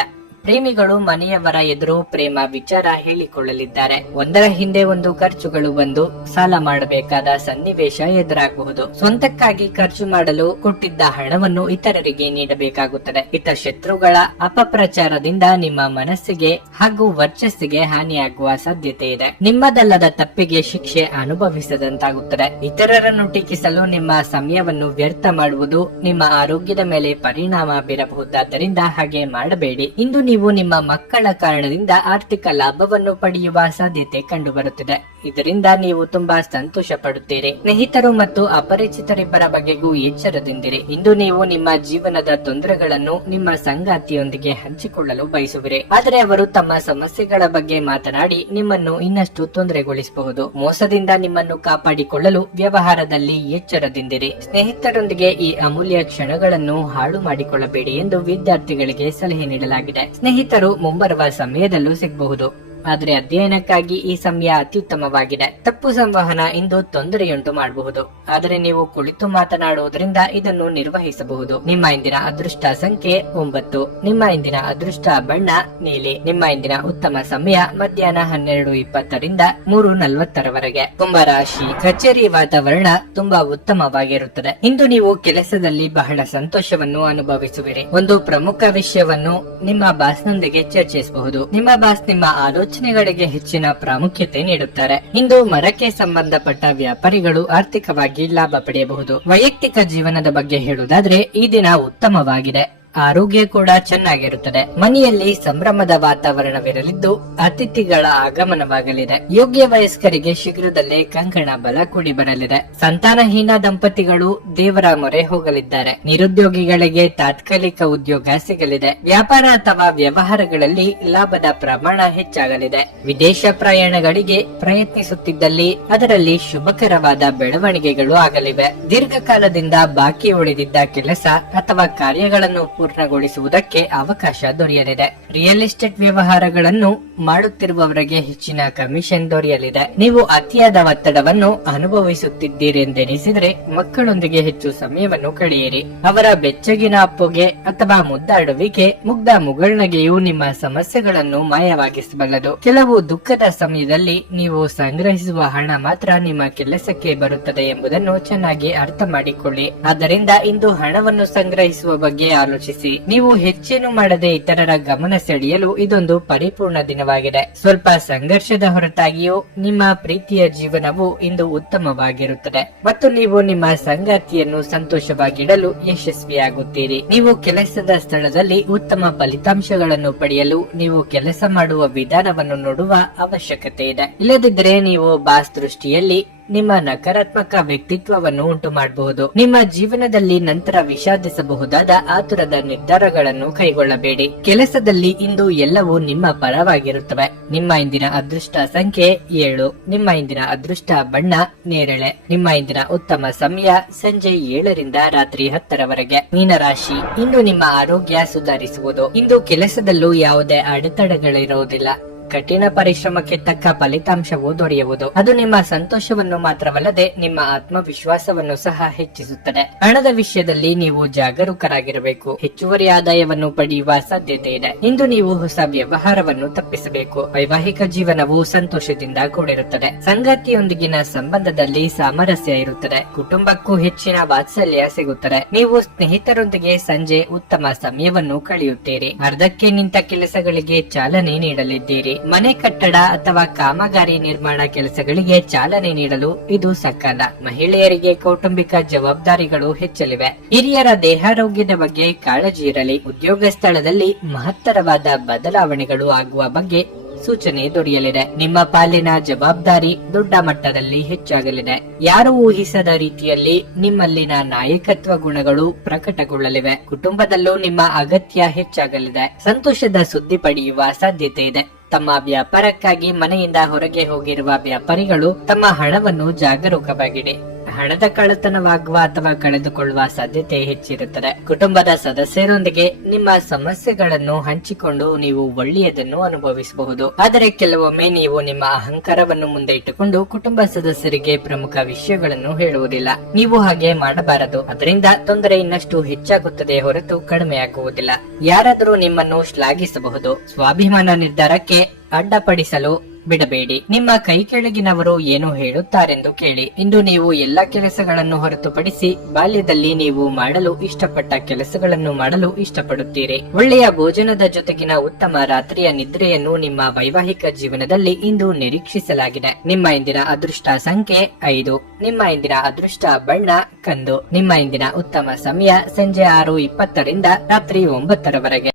ಪ್ರೇಮಿಗಳು ಮನೆಯವರ ಎದುರು ಪ್ರೇಮ ವಿಚಾರ ಹೇಳಿಕೊಳ್ಳಲಿದ್ದಾರೆ. ಒಂದರ ಹಿಂದೆ ಒಂದು ಖರ್ಚುಗಳು ಬಂದು ಸಾಲ ಮಾಡಬೇಕಾದ ಸನ್ನಿವೇಶ ಎದುರಾಗಬಹುದು. ಸ್ವಂತಕ್ಕಾಗಿ ಖರ್ಚು ಮಾಡಲು ಕೊಟ್ಟಿದ್ದ ಹಣವನ್ನು ಇತರರಿಗೆ ನೀಡಬೇಕಾಗುತ್ತದೆ. ಇತ ಶತ್ರುಗಳ ಅಪಪ್ರಚಾರದಿಂದ ನಿಮ್ಮ ಮನಸ್ಸಿಗೆ ಹಾಗೂ ವರ್ಚಸ್ಸಿಗೆ ಹಾನಿಯಾಗುವ ಸಾಧ್ಯತೆ ಇದೆ. ನಿಮ್ಮದಲ್ಲದ ತಪ್ಪಿಗೆ ಶಿಕ್ಷೆ ಅನುಭವಿಸದಂತಾಗುತ್ತದೆ. ಇತರರನ್ನು ಟೀಕಿಸಲು ನಿಮ್ಮ ಸಮಯವನ್ನು ವ್ಯರ್ಥ ಮಾಡುವುದು ನಿಮ್ಮ ಆರೋಗ್ಯದ ಮೇಲೆ ಪರಿಣಾಮ ಬೀರಬಹುದಾದ್ದರಿಂದ ಹಾಗೆ ಮಾಡಬೇಡಿ. ಇಂದು ನೀವು ನಿಮ್ಮ ಮಕ್ಕಳ ಕಾರಣದಿಂದ ಆರ್ಥಿಕ ಲಾಭವನ್ನು ಪಡೆಯುವ ಸಾಧ್ಯತೆ ಕಂಡುಬರುತ್ತಿದೆ. ಇದರಿಂದ ನೀವು ತುಂಬಾ ಸಂತೋಷ ಪಡುತ್ತೀರಿ. ಸ್ನೇಹಿತರು ಮತ್ತು ಅಪರಿಚಿತರಿಬ್ಬರ ಬಗೆಗೂ ಎಚ್ಚರದಿಂದಿರಿ. ಇಂದು ನೀವು ನಿಮ್ಮ ಜೀವನದ ತೊಂದರೆಗಳನ್ನು ನಿಮ್ಮ ಸಂಗಾತಿಯೊಂದಿಗೆ ಹಂಚಿಕೊಳ್ಳಲು ಬಯಸುವಿರಿ, ಆದರೆ ಅವರು ತಮ್ಮ ಸಮಸ್ಯೆಗಳ ಬಗ್ಗೆ ಮಾತನಾಡಿ ನಿಮ್ಮನ್ನು ಇನ್ನಷ್ಟು ತೊಂದರೆಗೊಳಿಸಬಹುದು. ಮೋಸದಿಂದ ನಿಮ್ಮನ್ನು ಕಾಪಾಡಿಕೊಳ್ಳಲು ವ್ಯವಹಾರದಲ್ಲಿ ಎಚ್ಚರದಿಂದಿರಿ. ಸ್ನೇಹಿತರೊಂದಿಗೆ ಈ ಅಮೂಲ್ಯ ಕ್ಷಣಗಳನ್ನು ಹಾಳು ಮಾಡಿಕೊಳ್ಳಬೇಡಿ ಎಂದು ವಿದ್ಯಾರ್ಥಿಗಳಿಗೆ ಸಲಹೆ ನೀಡಲಾಗಿದೆ. ಸ್ನೇಹಿತರು ಮುಂಬರುವ ಸಮಯದಲ್ಲೂ ಸಿಗಬಹುದು, ಆದರೆ ಅಧ್ಯಯನಕ್ಕಾಗಿ ಈ ಸಮಯ ಅತ್ಯುತ್ತಮವಾಗಿದೆ. ತಪ್ಪು ಸಂವಹನ ಇಂದು ತೊಂದರೆಯುಂಟು ಮಾಡಬಹುದು, ಆದರೆ ನೀವು ಕುಳಿತು ಮಾತನಾಡುವುದರಿಂದ ಇದನ್ನು ನಿರ್ವಹಿಸಬಹುದು. ನಿಮ್ಮ ಇಂದಿನ ಅದೃಷ್ಟ ಸಂಖ್ಯೆ 9. ನಿಮ್ಮ ಇಂದಿನ ಅದೃಷ್ಟ ಬಣ್ಣ ನೀಲಿ. ನಿಮ್ಮ ಇಂದಿನ ಉತ್ತಮ ಸಮಯ ಮಧ್ಯಾಹ್ನ 12:20 ರಿಂದ 3:40 ಕುಂಭರಾಶಿ. ಕಚೇರಿ ವಾತಾವರಣ ತುಂಬಾ ಉತ್ತಮವಾಗಿರುತ್ತದೆ. ಇಂದು ನೀವು ಕೆಲಸದಲ್ಲಿ ಬಹಳ ಸಂತೋಷವನ್ನು ಅನುಭವಿಸುವಿರಿ. ಒಂದು ಪ್ರಮುಖ ವಿಷಯವನ್ನು ನಿಮ್ಮ ಬಾಸ್ನೊಂದಿಗೆ ಚರ್ಚಿಸಬಹುದು. ನಿಮ್ಮ ಬಾಸ್ ನಿಮ್ಮ ಆಲೋಚನೆಗಳಿಗೆ ಹೆಚ್ಚಿನ ಪ್ರಾಮುಖ್ಯತೆ ನೀಡುತ್ತಾರೆ. ಇಂದು ಮರಕ್ಕೆ ಸಂಬಂಧಪಟ್ಟ ವ್ಯಾಪಾರಿಗಳು ಆರ್ಥಿಕವಾಗಿ ಲಾಭ ಪಡೆಯಬಹುದು. ವೈಯಕ್ತಿಕ ಜೀವನದ ಬಗ್ಗೆ ಹೇಳುವುದಾದ್ರೆ ಈ ದಿನ ಉತ್ತಮವಾಗಿದೆ. ಆರೋಗ್ಯ ಕೂಡ ಚೆನ್ನಾಗಿರುತ್ತದೆ. ಮನೆಯಲ್ಲಿ ಸಂಭ್ರಮದ ವಾತಾವರಣವಿರಲಿದ್ದು ಅತಿಥಿಗಳ ಆಗಮನವಾಗಲಿದೆ. ಯೋಗ್ಯ ವಯಸ್ಕರಿಗೆ ಶೀಘ್ರದಲ್ಲೇ ಕಂಕಣ ಬಲ ಕೂಡಿ ಬರಲಿದೆ. ಸಂತಾನಹೀನ ದಂಪತಿಗಳು ದೇವರ ಮೊರೆ ಹೋಗಲಿದ್ದಾರೆ. ನಿರುದ್ಯೋಗಿಗಳಿಗೆ ತಾತ್ಕಾಲಿಕ ಉದ್ಯೋಗ ಸಿಗಲಿದೆ. ವ್ಯಾಪಾರ ಅಥವಾ ವ್ಯವಹಾರಗಳಲ್ಲಿ ಲಾಭದ ಪ್ರಮಾಣ ಹೆಚ್ಚಾಗಲಿದೆ. ವಿದೇಶ ಪ್ರಯಾಣಗಳಿಗೆ ಪ್ರಯತ್ನಿಸುತ್ತಿದ್ದಲ್ಲಿ ಅದರಲ್ಲಿ ಶುಭಕರವಾದ ಬೆಳವಣಿಗೆಗಳು ಆಗಲಿವೆ. ದೀರ್ಘಕಾಲದಿಂದ ಬಾಕಿ ಉಳಿದಿದ್ದ ಕೆಲಸ ಅಥವಾ ಕಾರ್ಯಗಳನ್ನು ಪೂರ್ಣಗೊಳಿಸುವುದಕ್ಕೆ ಅವಕಾಶ ದೊರೆಯಲಿದೆ. ರಿಯಲ್ ಎಸ್ಟೇಟ್ ವ್ಯವಹಾರಗಳನ್ನು ಮಾಡುತ್ತಿರುವವರಿಗೆ ಹೆಚ್ಚಿನ ಕಮಿಷನ್ ದೊರೆಯಲಿದೆ. ನೀವು ಅತಿಯಾದ ಒತ್ತಡವನ್ನು ಅನುಭವಿಸುತ್ತಿದ್ದೀರೆಂದೆನಿಸಿದರೆ ಮಕ್ಕಳೊಂದಿಗೆ ಹೆಚ್ಚು ಸಮಯವನ್ನು ಕಳೆಯಿರಿ. ಅವರ ಬೆಚ್ಚಗಿನ ಅಪ್ಪುಗೆ ಅಥವಾ ಮುದ್ದಾಡುವಿಕೆ, ಮುಗ್ಧ ಮುಗುಳ್ನಗೆಯು ನಿಮ್ಮ ಸಮಸ್ಯೆಗಳನ್ನು ಮಾಯವಾಗಿಸಬಲ್ಲದು. ಕೆಲವು ದುಃಖದ ಸಮಯದಲ್ಲಿ ನೀವು ಸಂಗ್ರಹಿಸುವ ಹಣ ಮಾತ್ರ ನಿಮ್ಮ ಕೆಲಸಕ್ಕೆ ಬರುತ್ತದೆ ಎಂಬುದನ್ನು ಚೆನ್ನಾಗಿ ಅರ್ಥ ಮಾಡಿಕೊಳ್ಳಿ. ಆದ್ದರಿಂದ ಇಂದು ಹಣವನ್ನು ಸಂಗ್ರಹಿಸುವ ಬಗ್ಗೆ ಆಲೋಚಿಸಿ. ನೀವು ಹೆಚ್ಚೇನು ಮಾಡದೆ ಇತರರ ಗಮನ ಸೆಳೆಯಲು ಇದೊಂದು ಪರಿಪೂರ್ಣ ದಿನವಾಗಿದೆ. ಸ್ವಲ್ಪ ಸಂಘರ್ಷದ ಹೊರತಾಗಿಯೂ ನಿಮ್ಮ ಪ್ರೀತಿಯ ಜೀವನವು ಇಂದು ಉತ್ತಮವಾಗಿರುತ್ತದೆ ಮತ್ತು ನೀವು ನಿಮ್ಮ ಸಂಗಾತಿಯನ್ನು ಸಂತೋಷವಾಗಿಡಲು ಯಶಸ್ವಿಯಾಗುತ್ತೀರಿ. ನೀವು ಕೆಲಸದ ಸ್ಥಳದಲ್ಲಿ ಉತ್ತಮ ಫಲಿತಾಂಶಗಳನ್ನು ಪಡೆಯಲು ನೀವು ಕೆಲಸ ಮಾಡುವ ವಿಧಾನವನ್ನು ನೋಡುವ ಅವಶ್ಯಕತೆ ಇದೆ. ಇಲ್ಲದಿದ್ದರೆ ನೀವು ಬಾಸ್ ದೃಷ್ಟಿಯಲ್ಲಿ ನಿಮ್ಮ ನಕಾರಾತ್ಮಕ ವ್ಯಕ್ತಿತ್ವವನ್ನು ಉಂಟು ಮಾಡಬಹುದು. ನಿಮ್ಮ ಜೀವನದಲ್ಲಿ ನಂತರ ವಿಷಾದಿಸಬಹುದಾದ ಆತುರದ ನಿರ್ಧಾರಗಳನ್ನು ಕೈಗೊಳ್ಳಬೇಡಿ. ಕೆಲಸದಲ್ಲಿ ಇಂದು ಎಲ್ಲವೂ ನಿಮ್ಮ ಪರವಾಗಿರುತ್ತವೆ. ನಿಮ್ಮ ಇಂದಿನ ಅದೃಷ್ಟ ಸಂಖ್ಯೆ 7. ನಿಮ್ಮ ಇಂದಿನ ಅದೃಷ್ಟ ಬಣ್ಣ ನೇರಳೆ. ನಿಮ್ಮ ಇಂದಿನ ಉತ್ತಮ ಸಮಯ ಸಂಜೆ 7 ರಿಂದ ರಾತ್ರಿ 10 ಮೀನರಾಶಿ. ಇಂದು ನಿಮ್ಮ ಆರೋಗ್ಯ ಸುಧಾರಿಸುವುದು. ಇಂದು ಕೆಲಸದಲ್ಲೂ ಯಾವುದೇ ಅಡೆತಡೆಗಳಿರುವುದಿಲ್ಲ. ಕಠಿಣ ಪರಿಶ್ರಮಕ್ಕೆ ತಕ್ಕ ಫಲಿತಾಂಶವು ದೊರೆಯುವುದು. ಅದು ನಿಮ್ಮ ಸಂತೋಷವನ್ನು ಮಾತ್ರವಲ್ಲದೆ ನಿಮ್ಮ ಆತ್ಮವಿಶ್ವಾಸವನ್ನು ಸಹ ಹೆಚ್ಚಿಸುತ್ತದೆ. ಹಣದ ವಿಷಯದಲ್ಲಿ ನೀವು ಜಾಗರೂಕರಾಗಿರಬೇಕು. ಹೆಚ್ಚುವರಿ ಆದಾಯವನ್ನು ಪಡೆಯುವ ಸಾಧ್ಯತೆ ಇದೆ. ಇಂದು ನೀವು ಹೊಸ ವ್ಯವಹಾರವನ್ನು ತಪ್ಪಿಸಬೇಕು. ವೈವಾಹಿಕ ಜೀವನವು ಸಂತೋಷದಿಂದ ಕೂಡಿರುತ್ತದೆ. ಸಂಗಾತಿಯೊಂದಿಗಿನ ಸಂಬಂಧದಲ್ಲಿ ಸಾಮರಸ್ಯ ಇರುತ್ತದೆ. ಕುಟುಂಬಕ್ಕೂ ಹೆಚ್ಚಿನ ವಾತ್ಸಲ್ಯ ಸಿಗುತ್ತದೆ. ನೀವು ಸ್ನೇಹಿತರೊಂದಿಗೆ ಸಂಜೆ ಉತ್ತಮ ಸಮಯವನ್ನು ಕಳೆಯುತ್ತೀರಿ. ಅರ್ಧಕ್ಕೆ ನಿಂತ ಕೆಲಸಗಳಿಗೆ ಚಾಲನೆ ನೀಡಲಿದ್ದೀರಿ. ಮನೆ ಕಟ್ಟಡ ಅಥವಾ ಕಾಮಗಾರಿ ನಿರ್ಮಾಣ ಕೆಲಸಗಳಿಗೆ ಚಾಲನೆ ನೀಡಲು ಇದು ಸಕಾಲ. ಮಹಿಳೆಯರಿಗೆ ಕೌಟುಂಬಿಕ ಜವಾಬ್ದಾರಿಗಳು ಹೆಚ್ಚಲಿವೆ. ಹಿರಿಯರ ದೇಹಾರೋಗ್ಯದ ಬಗ್ಗೆ ಕಾಳಜಿ ಇರಲಿ. ಉದ್ಯೋಗ ಸ್ಥಳದಲ್ಲಿ ಮಹತ್ತರವಾದ ಬದಲಾವಣೆಗಳು ಆಗುವ ಬಗ್ಗೆ ಸೂಚನೆ ದೊರೆಯಲಿದೆ. ನಿಮ್ಮ ಪಾಲಿನ ಜವಾಬ್ದಾರಿ ದೊಡ್ಡ ಮಟ್ಟದಲ್ಲಿ ಹೆಚ್ಚಾಗಲಿದೆ. ಯಾರು ಊಹಿಸದ ರೀತಿಯಲ್ಲಿ ನಿಮ್ಮಲ್ಲಿನ ನಾಯಕತ್ವ ಗುಣಗಳು ಪ್ರಕಟಗೊಳ್ಳಲಿವೆ. ಕುಟುಂಬದಲ್ಲೂ ನಿಮ್ಮ ಅಗತ್ಯ ಹೆಚ್ಚಾಗಲಿದೆ. ಸಂತೋಷದ ಸುದ್ದಿ ಪಡೆಯುವ ಸಾಧ್ಯತೆ ಇದೆ. ತಮ್ಮ ವ್ಯಾಪಾರಕ್ಕಾಗಿ ಮನೆಯಿಂದ ಹೊರಗೆ ಹೋಗಿರುವ ವ್ಯಾಪಾರಿಗಳು ತಮ್ಮ ಹಣವನ್ನು ಜಾಗರೂಕವಾಗಿಡಿ. ಹಣದ ಕಳ್ಳತನವಾಗುವ ಅಥವಾ ಕಳೆದುಕೊಳ್ಳುವ ಸಾಧ್ಯತೆ ಹೆಚ್ಚಿರುತ್ತದೆ. ಕುಟುಂಬದ ಸದಸ್ಯರೊಂದಿಗೆ ನಿಮ್ಮ ಸಮಸ್ಯೆಗಳನ್ನು ಹಂಚಿಕೊಂಡು ನೀವು ಒಳ್ಳೆಯದನ್ನು ಅನುಭವಿಸಬಹುದು. ಆದರೆ ಕೆಲವೊಮ್ಮೆ ನೀವು ನಿಮ್ಮ ಅಹಂಕಾರವನ್ನು ಮುಂದೆ ಇಟ್ಟುಕೊಂಡು ಕುಟುಂಬ ಸದಸ್ಯರಿಗೆ ಪ್ರಮುಖ ವಿಷಯಗಳನ್ನು ಹೇಳುವುದಿಲ್ಲ. ನೀವು ಹಾಗೆ ಮಾಡಬಾರದು. ಅದರಿಂದ ತೊಂದರೆ ಇನ್ನಷ್ಟು ಹೆಚ್ಚಾಗುತ್ತದೆ ಹೊರತು ಕಡಿಮೆಯಾಗುವುದಿಲ್ಲ. ಯಾರಾದರೂ ನಿಮ್ಮನ್ನು ಶ್ಲಾಘಿಸಬಹುದು. ಸ್ವಾಭಿಮಾನ ನಿರ್ಧಾರಕ್ಕೆ ಅಡ್ಡಪಡಿಸಲು ಬಿಡಬೇಡಿ. ನಿಮ್ಮ ಕೈ ಕೆಳಗಿನವರು ಏನು ಹೇಳುತ್ತಾರೆಂದು ಕೇಳಿ. ಇಂದು ನೀವು ಎಲ್ಲಾ ಕೆಲಸಗಳನ್ನು ಹೊರತುಪಡಿಸಿ ಬಾಲ್ಯದಲ್ಲಿ ನೀವು ಮಾಡಲು ಇಷ್ಟಪಟ್ಟ ಕೆಲಸಗಳನ್ನು ಮಾಡಲು ಇಷ್ಟಪಡುತ್ತೀರಿ. ಒಳ್ಳೆಯ ಭೋಜನದ ಜೊತೆಗಿನ ಉತ್ತಮ ರಾತ್ರಿಯ ನಿದ್ರೆಯನ್ನು ನಿಮ್ಮ ವೈವಾಹಿಕ ಜೀವನದಲ್ಲಿ ಇಂದು ನಿರೀಕ್ಷಿಸಲಾಗಿದೆ. ನಿಮ್ಮ ಇಂದಿನ ಅದೃಷ್ಟ ಸಂಖ್ಯೆ 5. ನಿಮ್ಮ ಇಂದಿನ ಅದೃಷ್ಟ ಬಣ್ಣ ಕಂದು. ನಿಮ್ಮ ಇಂದಿನ ಉತ್ತಮ ಸಮಯ ಸಂಜೆ 6:20 ರಿಂದ ರಾತ್ರಿ 9 ರವರೆಗೆ.